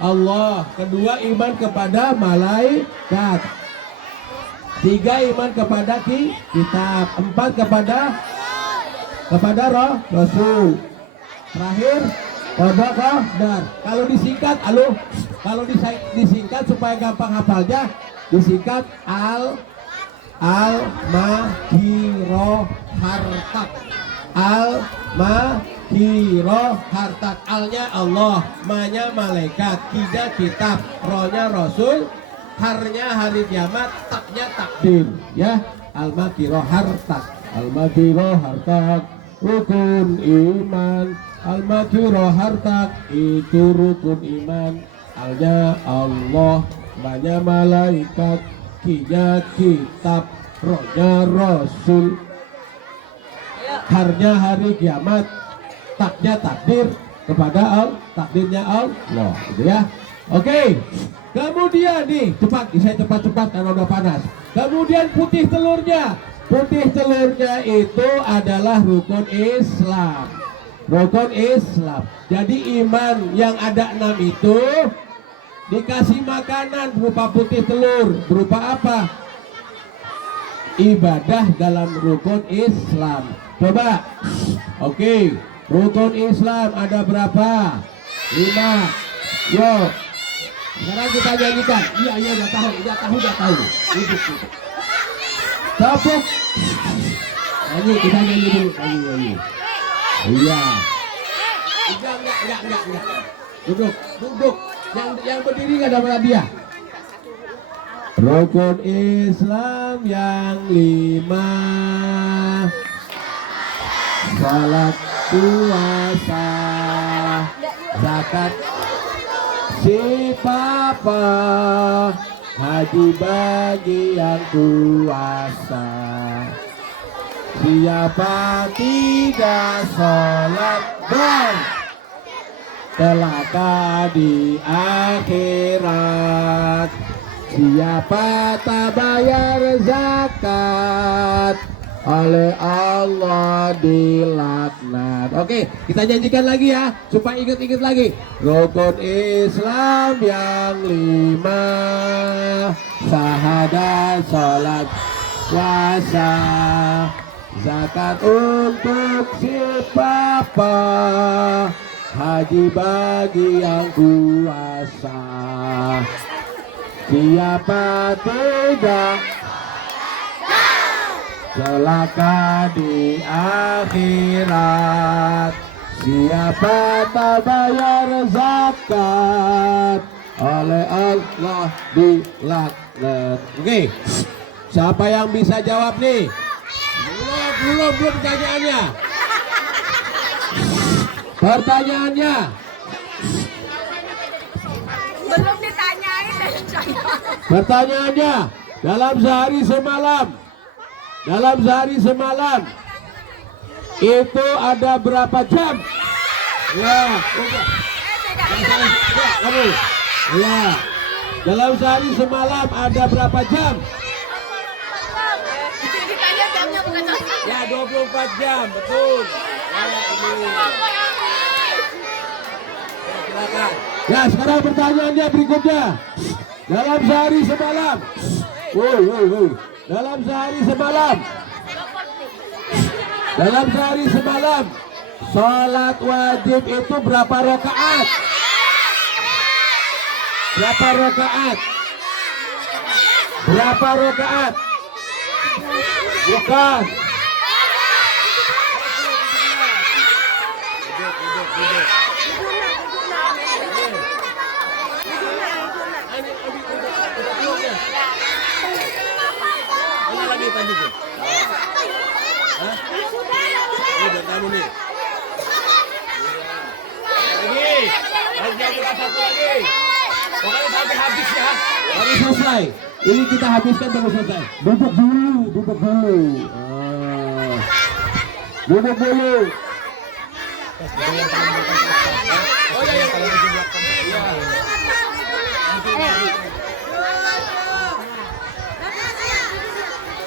Allah. 2, iman kepada malaikat. 3, iman kepada kitab. 4, kepada Rasul. Terakhir, qadar. Kalau disingkat, kalau disingkat supaya gampang hafalnya, disingkat al-mahirohartak. Al-mahirohartak. Alnya Allah, ma-nya malaikat, ki-nya kitab, ro-nya Rasul, har-nya hari kiamat, tak-nya takdir. Ya, al-mahirohartak. Al-mahirohartak rukun iman. Al-mahirohartak itu rukun iman. Alnya Allah, ma-nya malaikat, ki-nya kitab, ro-nya Rasul, harnya hari kiamat, taknya takdir kepada takdirnya Allah, gitu ya. Oke. Kemudian nih, saya cepat karena udah panas. Kemudian putih telurnya. Putih telurnya itu adalah rukun Islam. Rukun Islam. Jadi iman yang ada 6 itu dikasih makanan berupa putih telur. Berupa apa? Ibadah dalam rukun Islam. Coba. Oke. Rukun Islam ada berapa? 5. Yo. Sekarang kita nyanyikan. Iya udah tahu. Duduk. Tepuk. Nyanyi, kita nyanyi dulu. Nyanyi. Iya. Enggak. Duduk. Yang berdiri nggak dapat hadiah. Rukun Islam yang 5. Salat, puasa, zakat, si papa, haji bagi yang kuasa. Siapa tidak sholat celaka di akhirat. Siapa tak bayar zakat oleh Allah dilaknat. Oke, kita nyanyikan lagi ya supaya ingat-ingat lagi. Rukun Islam yang 5, syahadat, sholat, puasa, zakat untuk si papa, haji bagi yang kuasa. Siapa tidak celaka di akhirat. Siapa tak bayar zakat oleh Allah dilaknat. Oke, siapa yang bisa jawab nih? Belum pertanyaannya. Belum ditanyain. Pertanyaannya, dalam sehari semalam itu ada berapa jam? Ya, kamu. Ya, dalam sehari semalam ada berapa jam? Ditanya jamnya bukan jam. Ya, 24 jam, betul. Ya, ini. Silakan. Ya, sekarang pertanyaannya berikutnya. Dalam sehari semalam. Dalam sehari semalam sholat wajib itu berapa rakaat? Bukan. Mana lagi tandingnya? Hah? Ini buat kamu nih. Lagi kita satu lagi. Pokoknya sampai habis ya. Baru selesai. Ini kita habiskan baru selesai. Duduk dulu. Duduk dulu.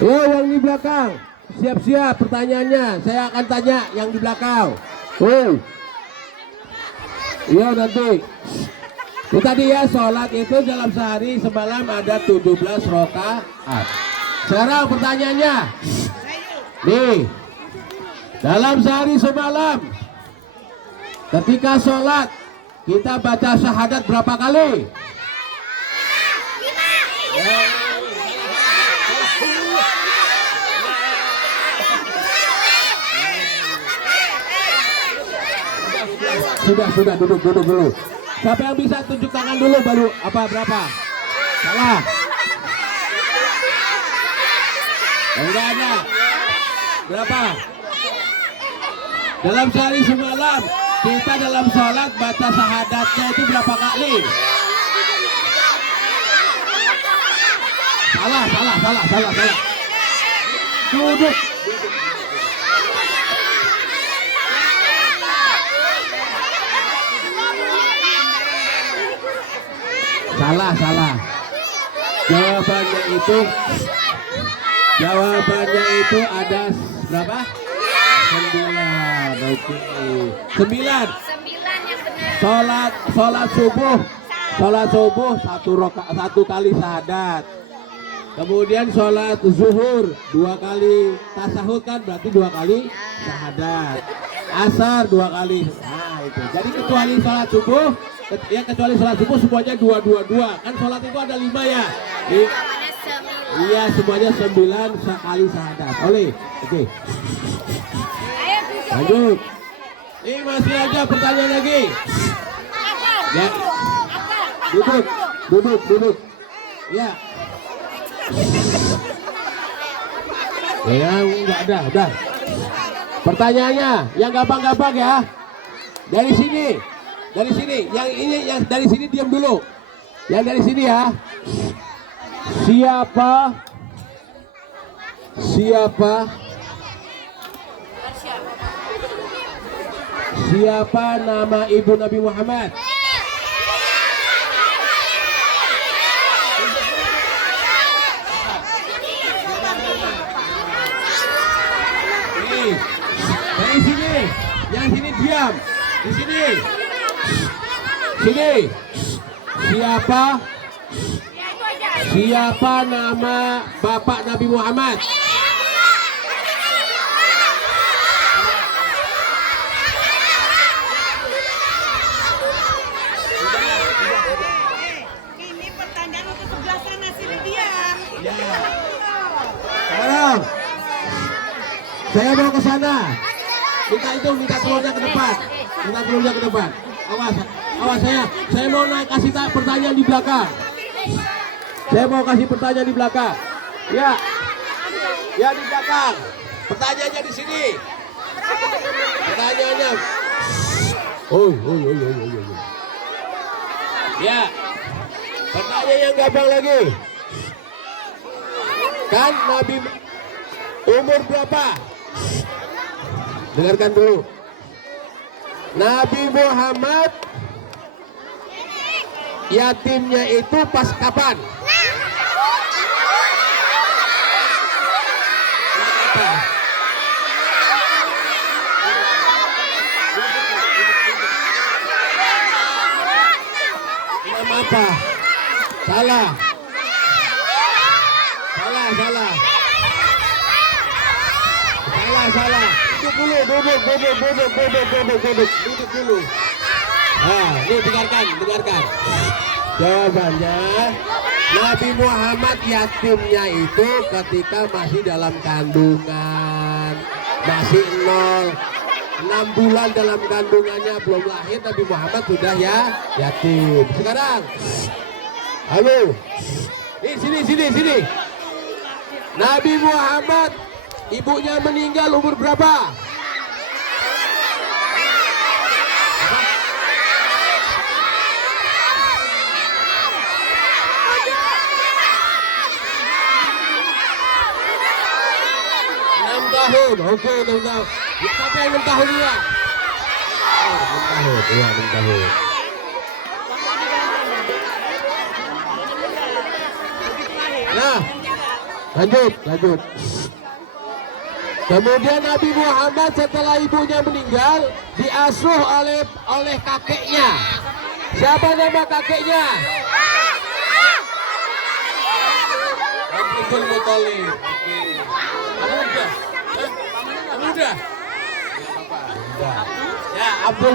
Oh ya. Yang di belakang, siap-siap pertanyaannya. Saya akan tanya yang di belakang. Iya nanti. Itu tadi ya, sholat itu dalam sehari semalam ada 17 rakaat. Sekarang pertanyaannya, nih, dalam sehari semalam, ketika sholat kita baca syahadat berapa kali? Sudah duduk dulu. Siapa yang bisa tunjuk tangan dulu baru berapa? Salah. Enggak ada. Berapa? Dalam sehari semalam kita dalam sholat baca syahadatnya itu berapa kali? Salah. Duduk. Salah. Jawabannya itu ada berapa? 9. Oke. 9. Sholat subuh satu kali syahadat. Kemudian sholat zuhur 2 kali tasahud kan berarti 2 kali syahadat. Asar 2 kali. Nah itu. Jadi kecuali sholat subuh semuanya 2. Kan sholat itu ada 5 ya. Iya, semuanya 9 sekali syahadat. Oleh. Oke. Lanjut. Ini masih ada pertanyaan lagi. Ya. Duduk. Ya. Ya, enggak ada, udah. Pertanyaannya yang gampang-gampang ya. Dari sini. Yang ini yang dari sini diam dulu. Yang dari sini ya. Siapa nama ibu Nabi Muhammad? Nih, dari sini, yang sini diam. Di sini. Siapa nama bapak Nabi Muhammad? Ini pertanyaan untuk sebelah sana, sini diam. Sekarang saya mau ke sana. Minta telurnya ke depan. Awas saya mau kasih pertanyaan di belakang. Ya di belakang. Pertanyaannya di sini. Pertanyaannya. Oh. Ya. Pertanyaan yang gampang lagi. Kan Nabi umur berapa? Dengarkan dulu. Nabi Muhammad yatimnya itu pas kapan? Nama apa? Salah. Duduk dulu. Nah, ini dengarkan. Jawabannya, Nabi Muhammad yatimnya itu ketika masih dalam kandungan, masih 6 bulan dalam kandungannya, belum lahir Nabi Muhammad sudah yatim. Sekarang, halo, sini. Nabi Muhammad ibunya meninggal umur berapa? Tahun, oke, 6 tahun. Siapa yang 6 tahun ya? 6 tahun. Nah, lanjut. Kemudian Nabi Muhammad setelah ibunya meninggal diasuh oleh kakeknya. Siapa nama kakeknya? Abdul Muthalib. Udah. Ya, Abdul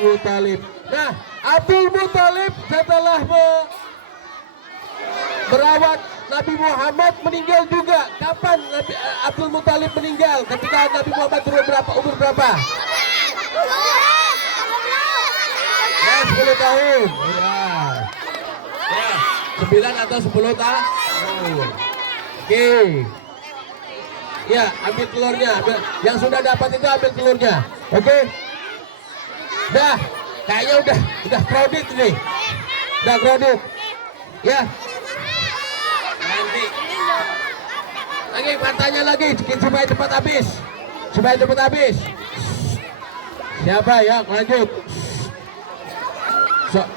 Muthalib. Nah, Abdul Muthalib setelah merawat Nabi Muhammad meninggal juga. Kapan Abdul Muthalib meninggal? Ketika Nabi Muhammad umur berapa? Ya, 10 tahun. Ya, 9 atau 10 tahun. Oke. Ya, ambil telurnya. Yang sudah dapat itu ambil telurnya. Oke. Dah, kayaknya udah crowded nih. Udah crowded. Ya. Nanti. Lagi pertanyaan lagi supaya cepat habis. Siapa ya? Lanjut.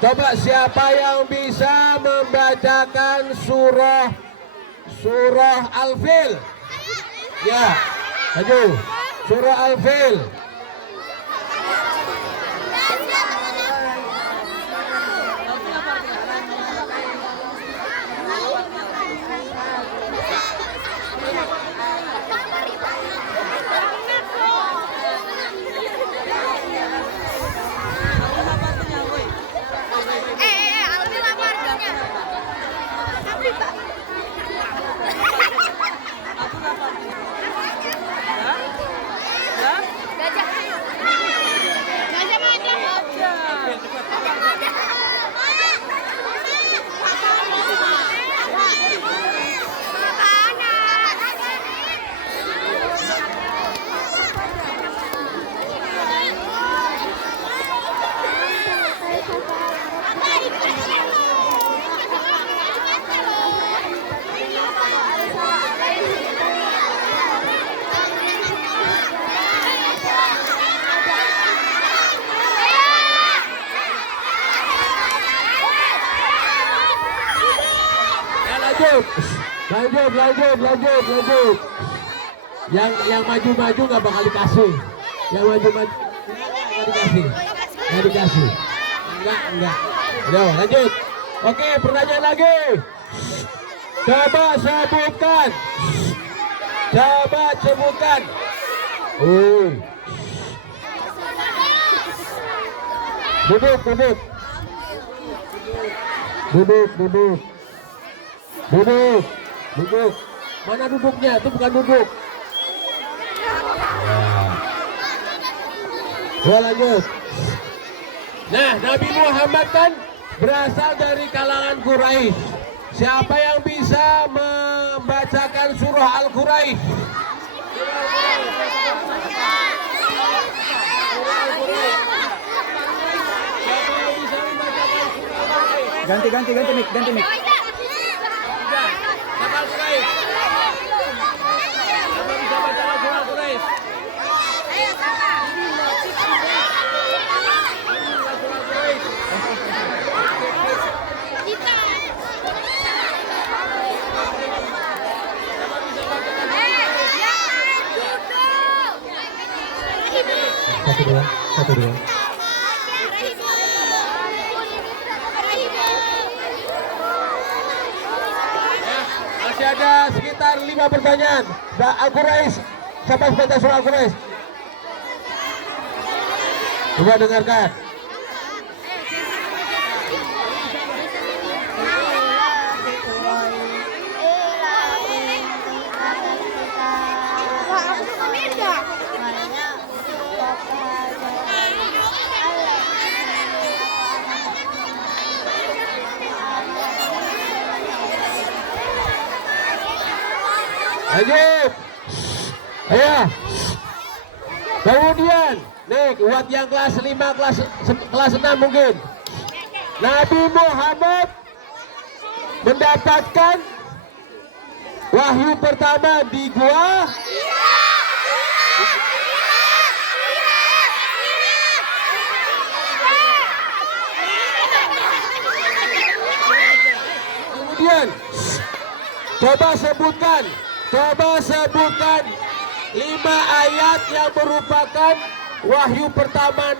Coba siapa yang bisa membacakan surah Al-Fil? Ya, maju. Surah Al-Fil. Lanjut. Yang maju-maju nggak bakal dikasih. Yang maju-maju nggak dikasih. Enggak. Udah, lanjut. Oke, pertanyaan lagi. Coba sebutkan. Duduk. Mana duduknya? Itu bukan duduk. Ya, lanjut. Nah, Nabi Muhammad kan berasal dari kalangan Quraisy. Siapa yang bisa membacakan surah Al-Quraisy? Ganti mic. Satu dua. Masih ada sekitar 5 pertanyaan. Al-Quraisy, siapa yang baca surah Al-Quraisy? Coba dengarkan. Lanjut. Ayo. Kemudian, nih buat yang kelas 5, kelas 6 mungkin. Nabi Muhammad mendapatkan wahyu pertama di gua kemudian coba sebutkan 5 ayat yang merupakan wahyu pertama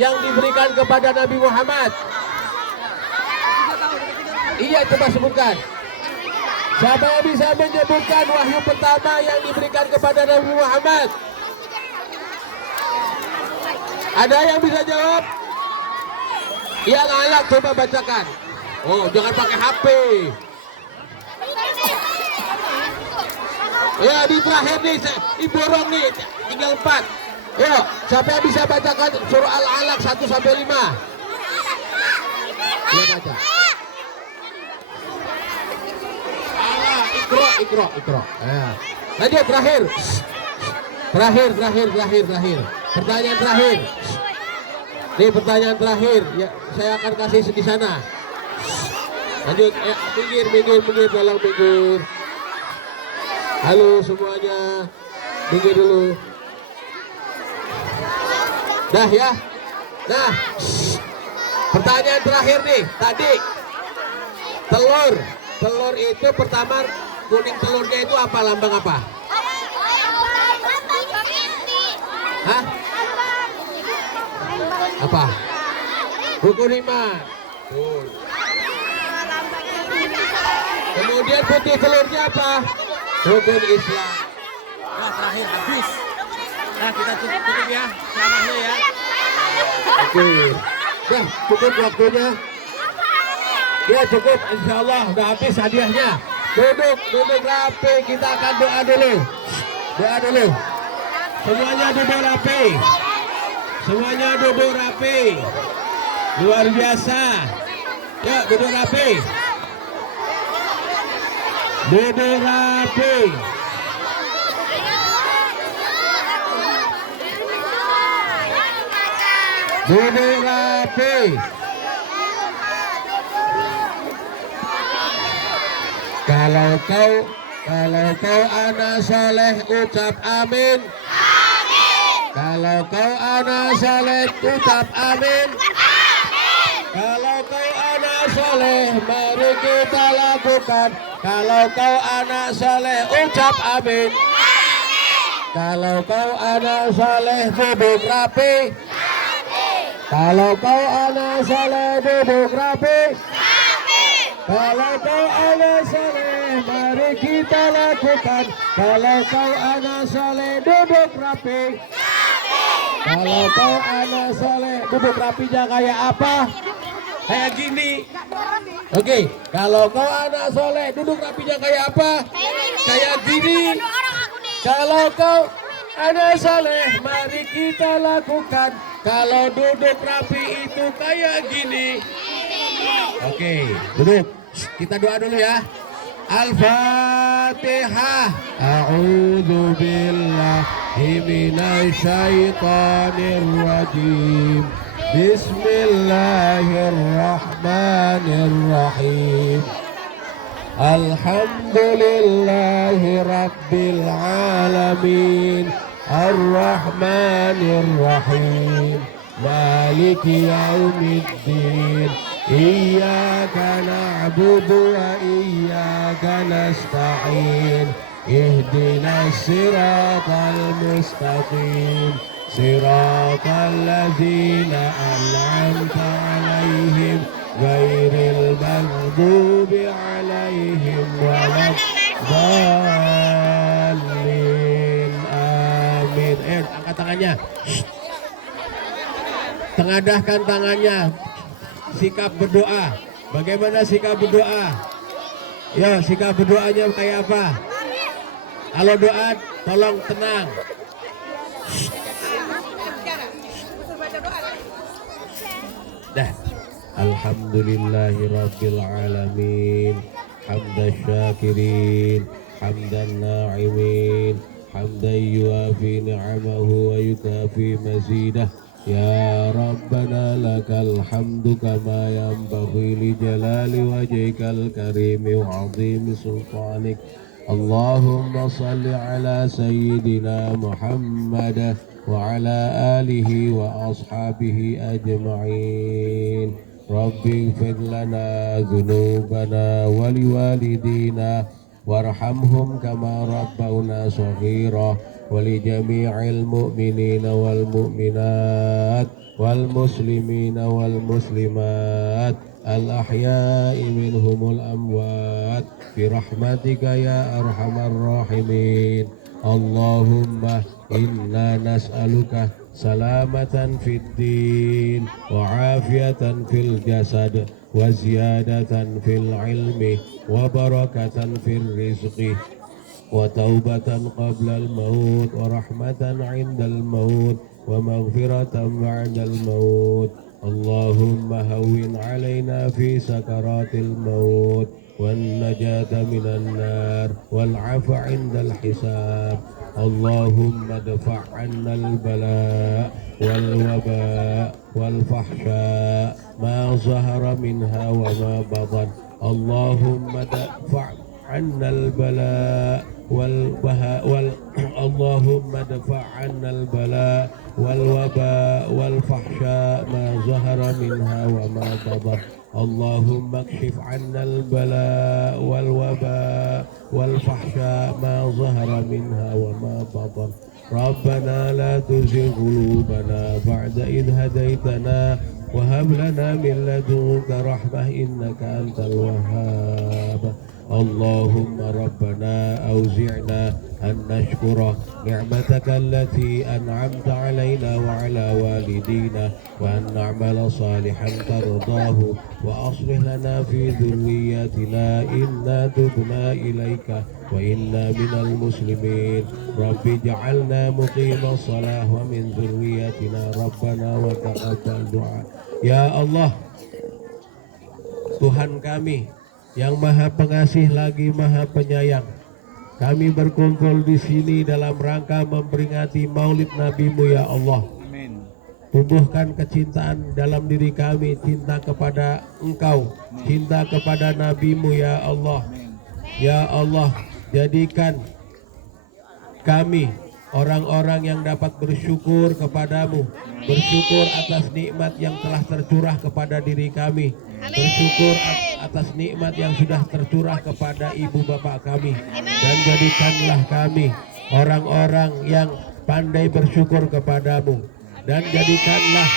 yang diberikan kepada Nabi Muhammad. Iya, coba sebutkan. Siapa yang bisa menyebutkan wahyu pertama yang diberikan kepada Nabi Muhammad? Ada yang bisa jawab? Yang ayat coba bacakan. Oh, jangan pakai HP. Ya, di terakhir nih, borong nih, tinggal 4. Yuk, siapa yang bisa bacakan surah Al-Alaq 1-5? Ya, baca. Ikro. Ya. Lanjut, terakhir. Pertanyaan terakhir. Nih, pertanyaan terakhir. Ya, saya akan kasih di sana. Lanjut, minggir, tolong minggir. Halo semuanya, minggir dulu. Dah ya. Nah, pertanyaan terakhir nih. Tadi telur itu pertama kuning telurnya itu apa, lambang apa? Hah? Apa? Rukun iman. Kemudian putih telurnya apa? Rukun Islam. Wah, terakhir habis. Nah, kita tutup ya ceramahnya ya. Oke. Dah, cukup waktunya. Ya, cukup. Insya Allah udah habis hadiahnya. Duduk rapi. Kita akan doa dulu. Semuanya duduk rapi. Luar biasa. Yuk, duduk rapi. Duduk rapi. Kalau kau anak soleh ucap amin. Kalau kau anak soleh ucap amin. Kalau kau anak soleh mari kita lakukan. Kalau kau anak soleh ucap amin. Kalau kau anak soleh duduk rapi. Kalau kau anak soleh duduk rapi. Kalau kau anak soleh mari kita lakukan. Kalau kau anak soleh duduk rapi. Kalau kau anak soleh duduk rapinya kayak apa? Kayak gini. Oke, kalau kau anak soleh duduk rapinya kayak apa? Kayak gini. Kalau kau anak soleh mari kita lakukan. Kalau duduk rapi itu kayak gini. Oke, duduk. Kita doa dulu ya. Al-Fatihah. A'udzu billahi minasy syaithanir rajim. Bismillahirrahmanirrahim. Alhamdulillahi rabbil alamin. Ar-Rahmanir-Rahim. Maliki yaumiddin. Iyyaka na'budu wa iyyaka nasta'in. Ihdinas siratal mustaqim. Siratal ladzina an'amta 'alaihim ghairil maghdubi 'alaihim waladdallin. Amin. Angkat tangannya. Tengadahkan tangannya. Sikap berdoa. Bagaimana sikap berdoa? Ya, sikap berdoanya kayak apa? Kalau doa, tolong tenang. Dah. Alhamdulillahi rabbil alamin. Hamdan syakirin. Hamdan na'imin. Hamdan yuafi ni'amahu wa yukafi mazidah. Ya Rabbana lakal hamdu kama yanbaghi li jalali wajhikal karimi wa 'azimi sultanik. Allahumma salli ala sayyidina Muhammad wa ala alihi wa ashabihi ajma'in. Rabbi ighfir lana dhunubana wa liwalidina warhamhum kama rabbawna shaghira. ولجميع المؤمنين والمؤمنات والمسلمين والمسلمات الأحياء منهم الأموات برحمتك يا أرحم الراحمين. اللهم إنا نسألك سلامة في الدين وعافية في الجسد وزيادة في العلم وبركة في الرزق وتوبة قبل الموت ورحمة عند الموت ومغفرة بعد الموت. اللهم هون علينا في سكرات الموت والنجاة من النار والعفو عند الحساب. اللهم ادفع عنا البلاء والوباء والفحشاء ما ظهر منها وما بطن. اللهم ادفع عنا البلاء اللهم ادفع عنا البلاء والوباء والفحشاء ما ظهر منها وما بطن. اللهم اكشف عنا البلاء والوباء والفحشاء ما ظهر منها وما بطن. ربنا لا تزغ قلوبنا بعد إذ هديتنا وهب لنا من لدنك رحمة إنك أنت الوهاب. اللهم ربنا أوزعنا أن نشكر نعمتك التي أنعمت علينا وعلى والدينا وأن نعمل صالحا ترضاه وأصلح لنا في ذرياتنا إنا تبنا إليك وإنا من المسلمين. رب اجعلنا مقيم الصلاة ومن ذريتنا ربنا وتقبل دعاء. Ya Allah, Tuhan kami yang Maha Pengasih lagi Maha Penyayang, kami berkumpul di sini dalam rangka memperingati Maulid Nabi-Mu ya Allah. Tumbuhkan kecintaan dalam diri kami, cinta kepada Engkau, cinta kepada Nabi-Mu ya Allah. Ya Allah, jadikan kami orang-orang yang dapat bersyukur kepadamu, bersyukur atas nikmat yang telah tercurah kepada diri kami, bersyukur atas nikmat yang sudah tercurah kepada ibu bapak kami, dan jadikanlah kami orang-orang yang pandai bersyukur kepadamu, dan jadikanlah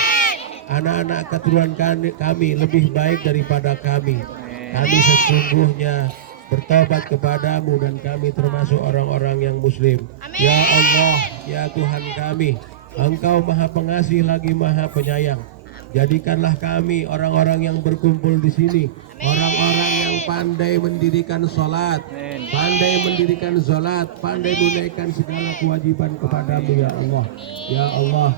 anak-anak keturunan kami lebih baik daripada kami. Kami sesungguhnya bertobat kepadamu dan kami termasuk orang-orang yang muslim. Ya Allah, ya Tuhan kami, Engkau maha pengasih lagi maha penyayang. Jadikanlah kami orang-orang yang berkumpul di sini, orang-orang yang pandai mendirikan sholat, pandai mendirikan sholat, pandai menunaikan segala kewajiban kepadamu ya Allah. Ya Allah,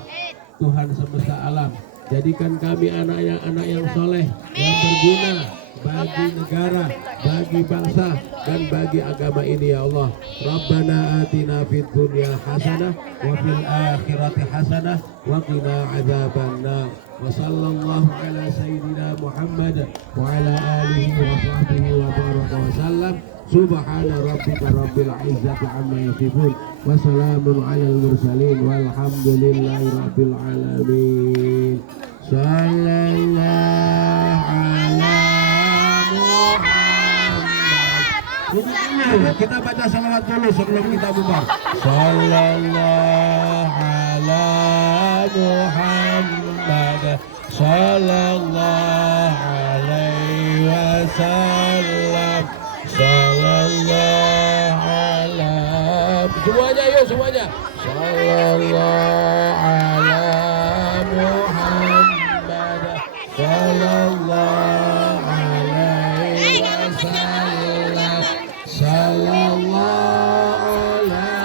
Tuhan semesta alam, jadikan kami anak yang soleh, yang berguna bagi negara, bagi bangsa, dan bagi agama ini ya Allah. Rabbana atina fid dunya hasanah wa fil akhirati hasanah wa qina adzabannar. Wa sallallahu ala sayyidina Muhammad wa ala alihi wa sahbihi wa baraka wa sallam. Subhana rabbika rabbil izzati amma yasifun wa salamun alal mursalin walhamdulillahi rabbil alamin. Sallallahu ala Muhammad. Kita baca salawat dulu sebelum kita bubar. Sallallahu ala Muhammad, sallallahu alaihi wasallam, sallallahu ala. Semuanya yuk semuanya. Sallallahu ala Muhammad, sallallahu alaihi wasallam, sallallahu ala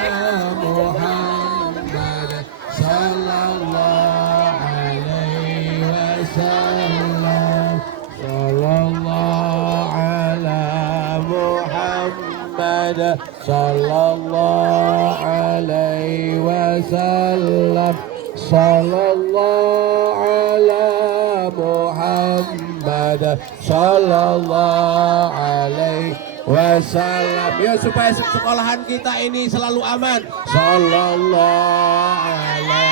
Muhammad, sallallahu alaihi wasallam, sallallahu ala Muhammad, sallallahu alaihi wasallam, sallallahu ala Muhammad, sallallahu alaihi wasallam. Ya supaya sekolahan kita ini selalu aman. Sallallahu ala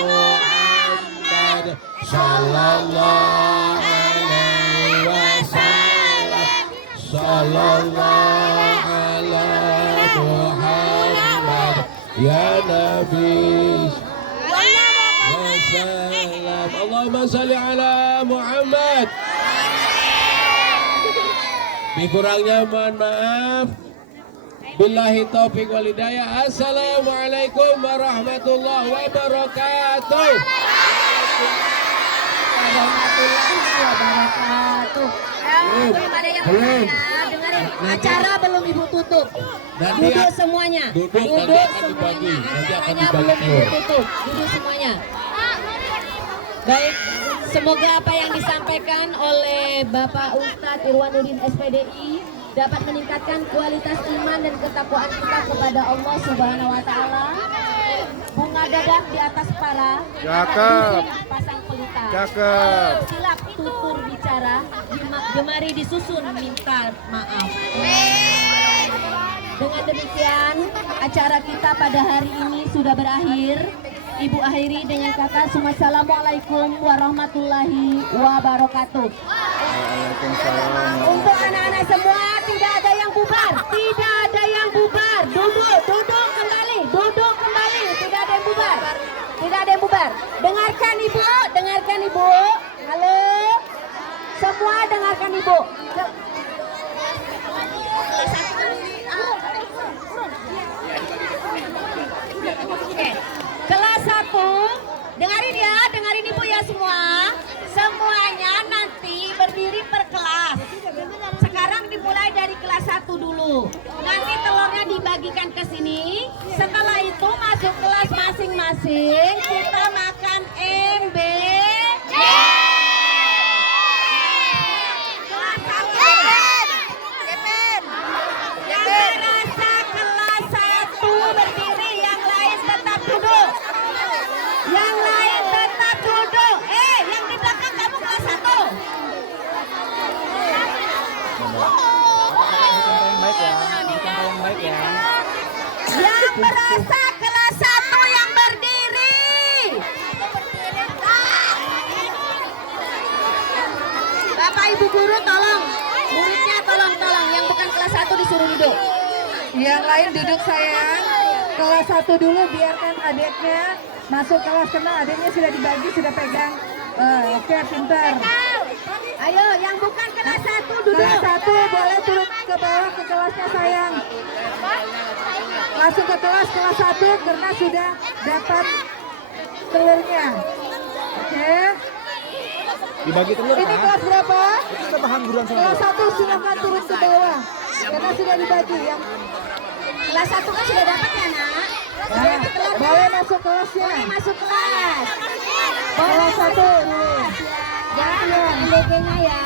Muhammad, sallallahu alaihi wasallam, sallallahu ala Muhammad, ya Nabi wasallam. Allahumma salli ala Muhammad. Dikurangnya mohon maaf. Billahi taufiq wal hidayah. Assalamualaikum warahmatullahi wabarakatuh. Warahmatullahi wabarakatuh. Belum ada yang Belum. dengerin. Acara belum ibu tutup. Nanti Duduk semuanya. Duduk, nanti akan dibagi. Nanti akan Acaranya belum dibagi. ibu tutup. Duduk semuanya. Baik, semoga apa yang disampaikan oleh Bapak Ustadz Irwanuddin SPDI dapat meningkatkan kualitas iman dan ketakwaan kita kepada Allah Subhanahu wa taala. Bunga dadak di atas para, Cakep. pasang pelita. Cakep. Silap tutur bicara, gemari disusun minta maaf. Dengan demikian, acara kita pada hari ini sudah berakhir. Ibu akhiri dengan kata Assalamualaikum warahmatullahi wabarakatuh. Untuk anak-anak semua tidak ada yang bubar, tidak ada yang bubar. Duduk kembali, tidak ada yang bubar, tidak ada yang bubar. Dengarkan ibu. Halo, semua dengarkan ibu. Kelas 1, dengarin ibu ya semua. Semuanya nanti berdiri per kelas. Sekarang dimulai dari kelas 1 dulu. Nanti telurnya dibagikan ke sini. Setelah itu masuk kelas masing-masing. Kita makan MBJ. Kelas 1. Yang merasa kelas 1 berdiri, yang lain tetap duduk. Yang lain tetap duduk. Yang di belakang kamu kelas 1. baik ya. Tunjukkan yang baik ya. Yang merasa kelas 1 yang berdiri. Bapak Ibu guru tolong, muridnya tolong yang bukan kelas 1 disuruh duduk. Yang lain duduk sayang. Kelas 1 dulu, biarkan adiknya masuk kelas, karena adiknya sudah dibagi, sudah pegang. Oke, pintar. Ayo, yang bukan kelas 1 duduk. Kelas 1 boleh turun ke bawah ke kelasnya sayang. Langsung ke kelas 1 karena sudah dapat telurnya. Oke. Dibagi telur Ini kan? kelas berapa? Itu kita bahan buruan sama. Kelas 1 silakan turun ke bawah karena sudah dibagi ya. Kelas 1 kan sudah dapat ya, Nak? Nah, boleh masuk kelasnya. Boleh masuk kelas. Kelas 1 dulu. Jangan LDG-nya ya.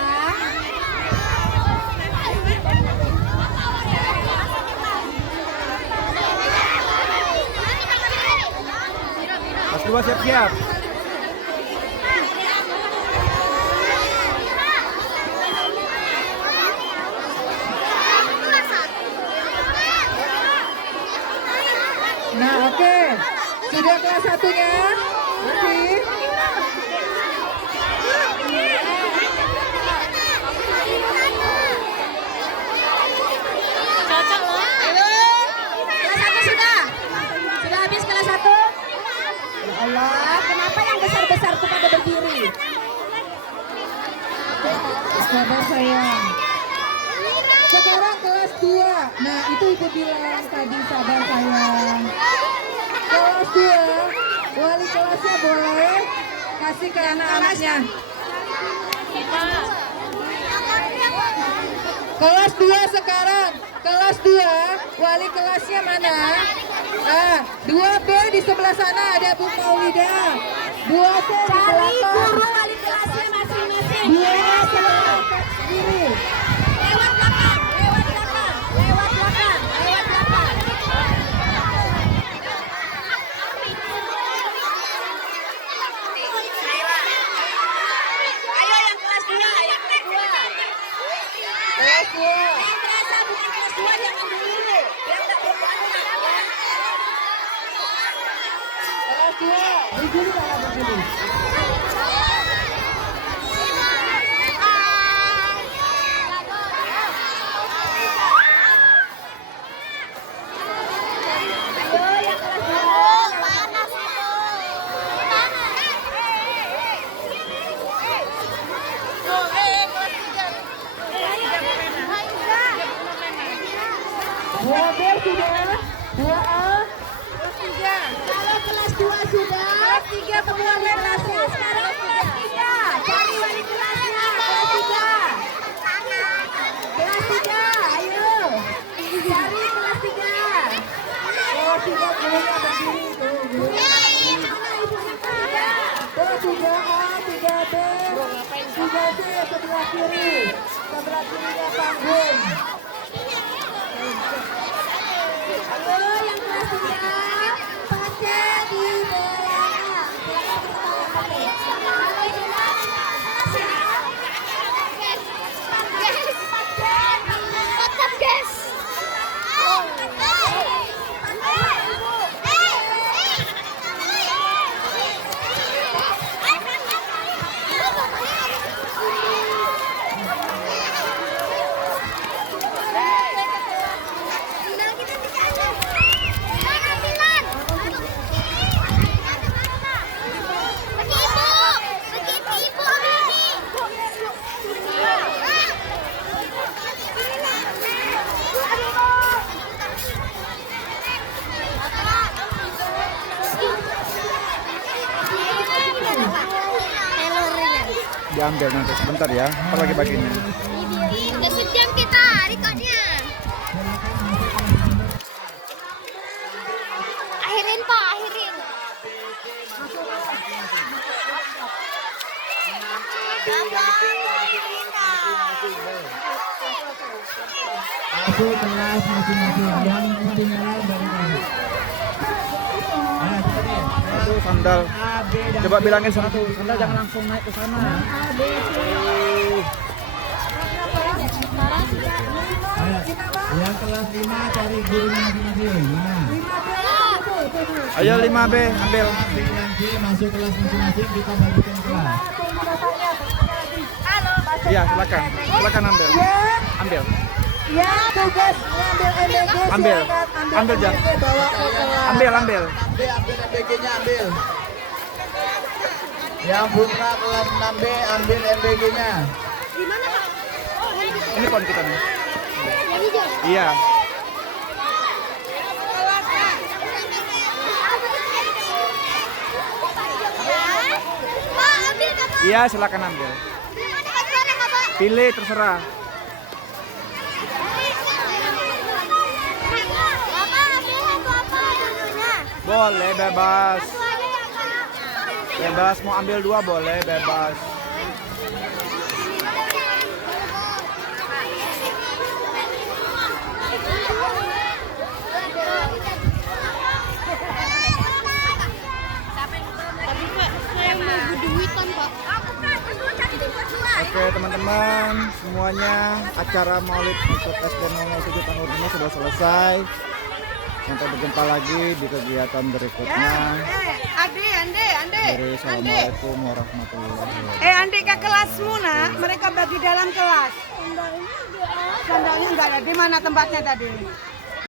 Kelas 2 siap-siap. Nah, oke. Sudah kelas 1-nya? Masih? Cocok loh. Ayo. Kelas 1 sudah. Sudah habis kelas 1? Ya Allah, kenapa yang besar-besar tuh pada berdiri? Sabar sayang. Sekarang kelas 2. Nah, itu ibu bilang tadi, sabar sayang. Kelas 2, wali kelasnya boleh kasih ke anak-anaknya. Kelas 2 sekarang. Kelas 2, wali kelasnya mana? 2B di sebelah sana ada Bu Maulida. 2C di Cari belakang. guru wali kelasnya masing-masing. 2A sebelah kiri. Lewat belakang, lewat belakang, lewat belakang, lewat belakang. Ayo yang kelas 2, yang kelas 2. Kelas 2. Yang merasa bukan kelas 2 jangan dulu. Yang tak berpandang ya. Kelas 2. Berdiri kalau berdiri. Ayo yang kelas 2. Panas itu. Dua B sudah, 2A, Kelas 3. Kalau kelas 2 sudah, kelas 3 semua kelasnya. Sekarang kelas 3. Cari wali kelasnya. Kelas 3. Kelas 3, ayo. Cari kelas 3. kelas 3 gurunya berdiri. Tuh, gurunya berdiri. Tuh, 3A, 3B, 3C sebelah kiri. Sebelah kirinya panggung. Ayo yang kelas 3. Baca di belakang. Diambil nanti sebentar ya. Apa lagi baginya? Udah sejam kita recordnya. Akhirin Pak, akhirin. Masuk kelas masing-masing yang ketinggalan dari kamu. Nah, Satu sandal. Coba bilangin satu sandal jangan langsung naik ke sana. yang 5 cari gurunya masing-masing. Nah. Ayo 5B ambil. Dengan C masuk kelas masing-masing, kita bagikan kelas. Iya, silakan ambil. Ambil. Ya, tugas ngambil MBG Ambil. silakan Ambil, Jan. MBG bawa ke kelas. Ambil. Ambil MBG-nya ambil. Yang putra kelas 6B ambil MBG-nya. Ini pohon kita nih. Iya. Iya, silakan ambil. Pilih terserah. Boleh bebas. Bebas mau ambil 2 boleh bebas. Oke teman-teman, semuanya acara Maulid untuk SD 007 tahun ini sudah selesai. Sampai berjumpa lagi di kegiatan berikutnya. Dari Assalamualaikum warahmatullahi wabarakatuh. Andi ke kelasmu nak, mereka bagi dalam kelas. Sandalnya enggak ada. Di mana tempatnya tadi?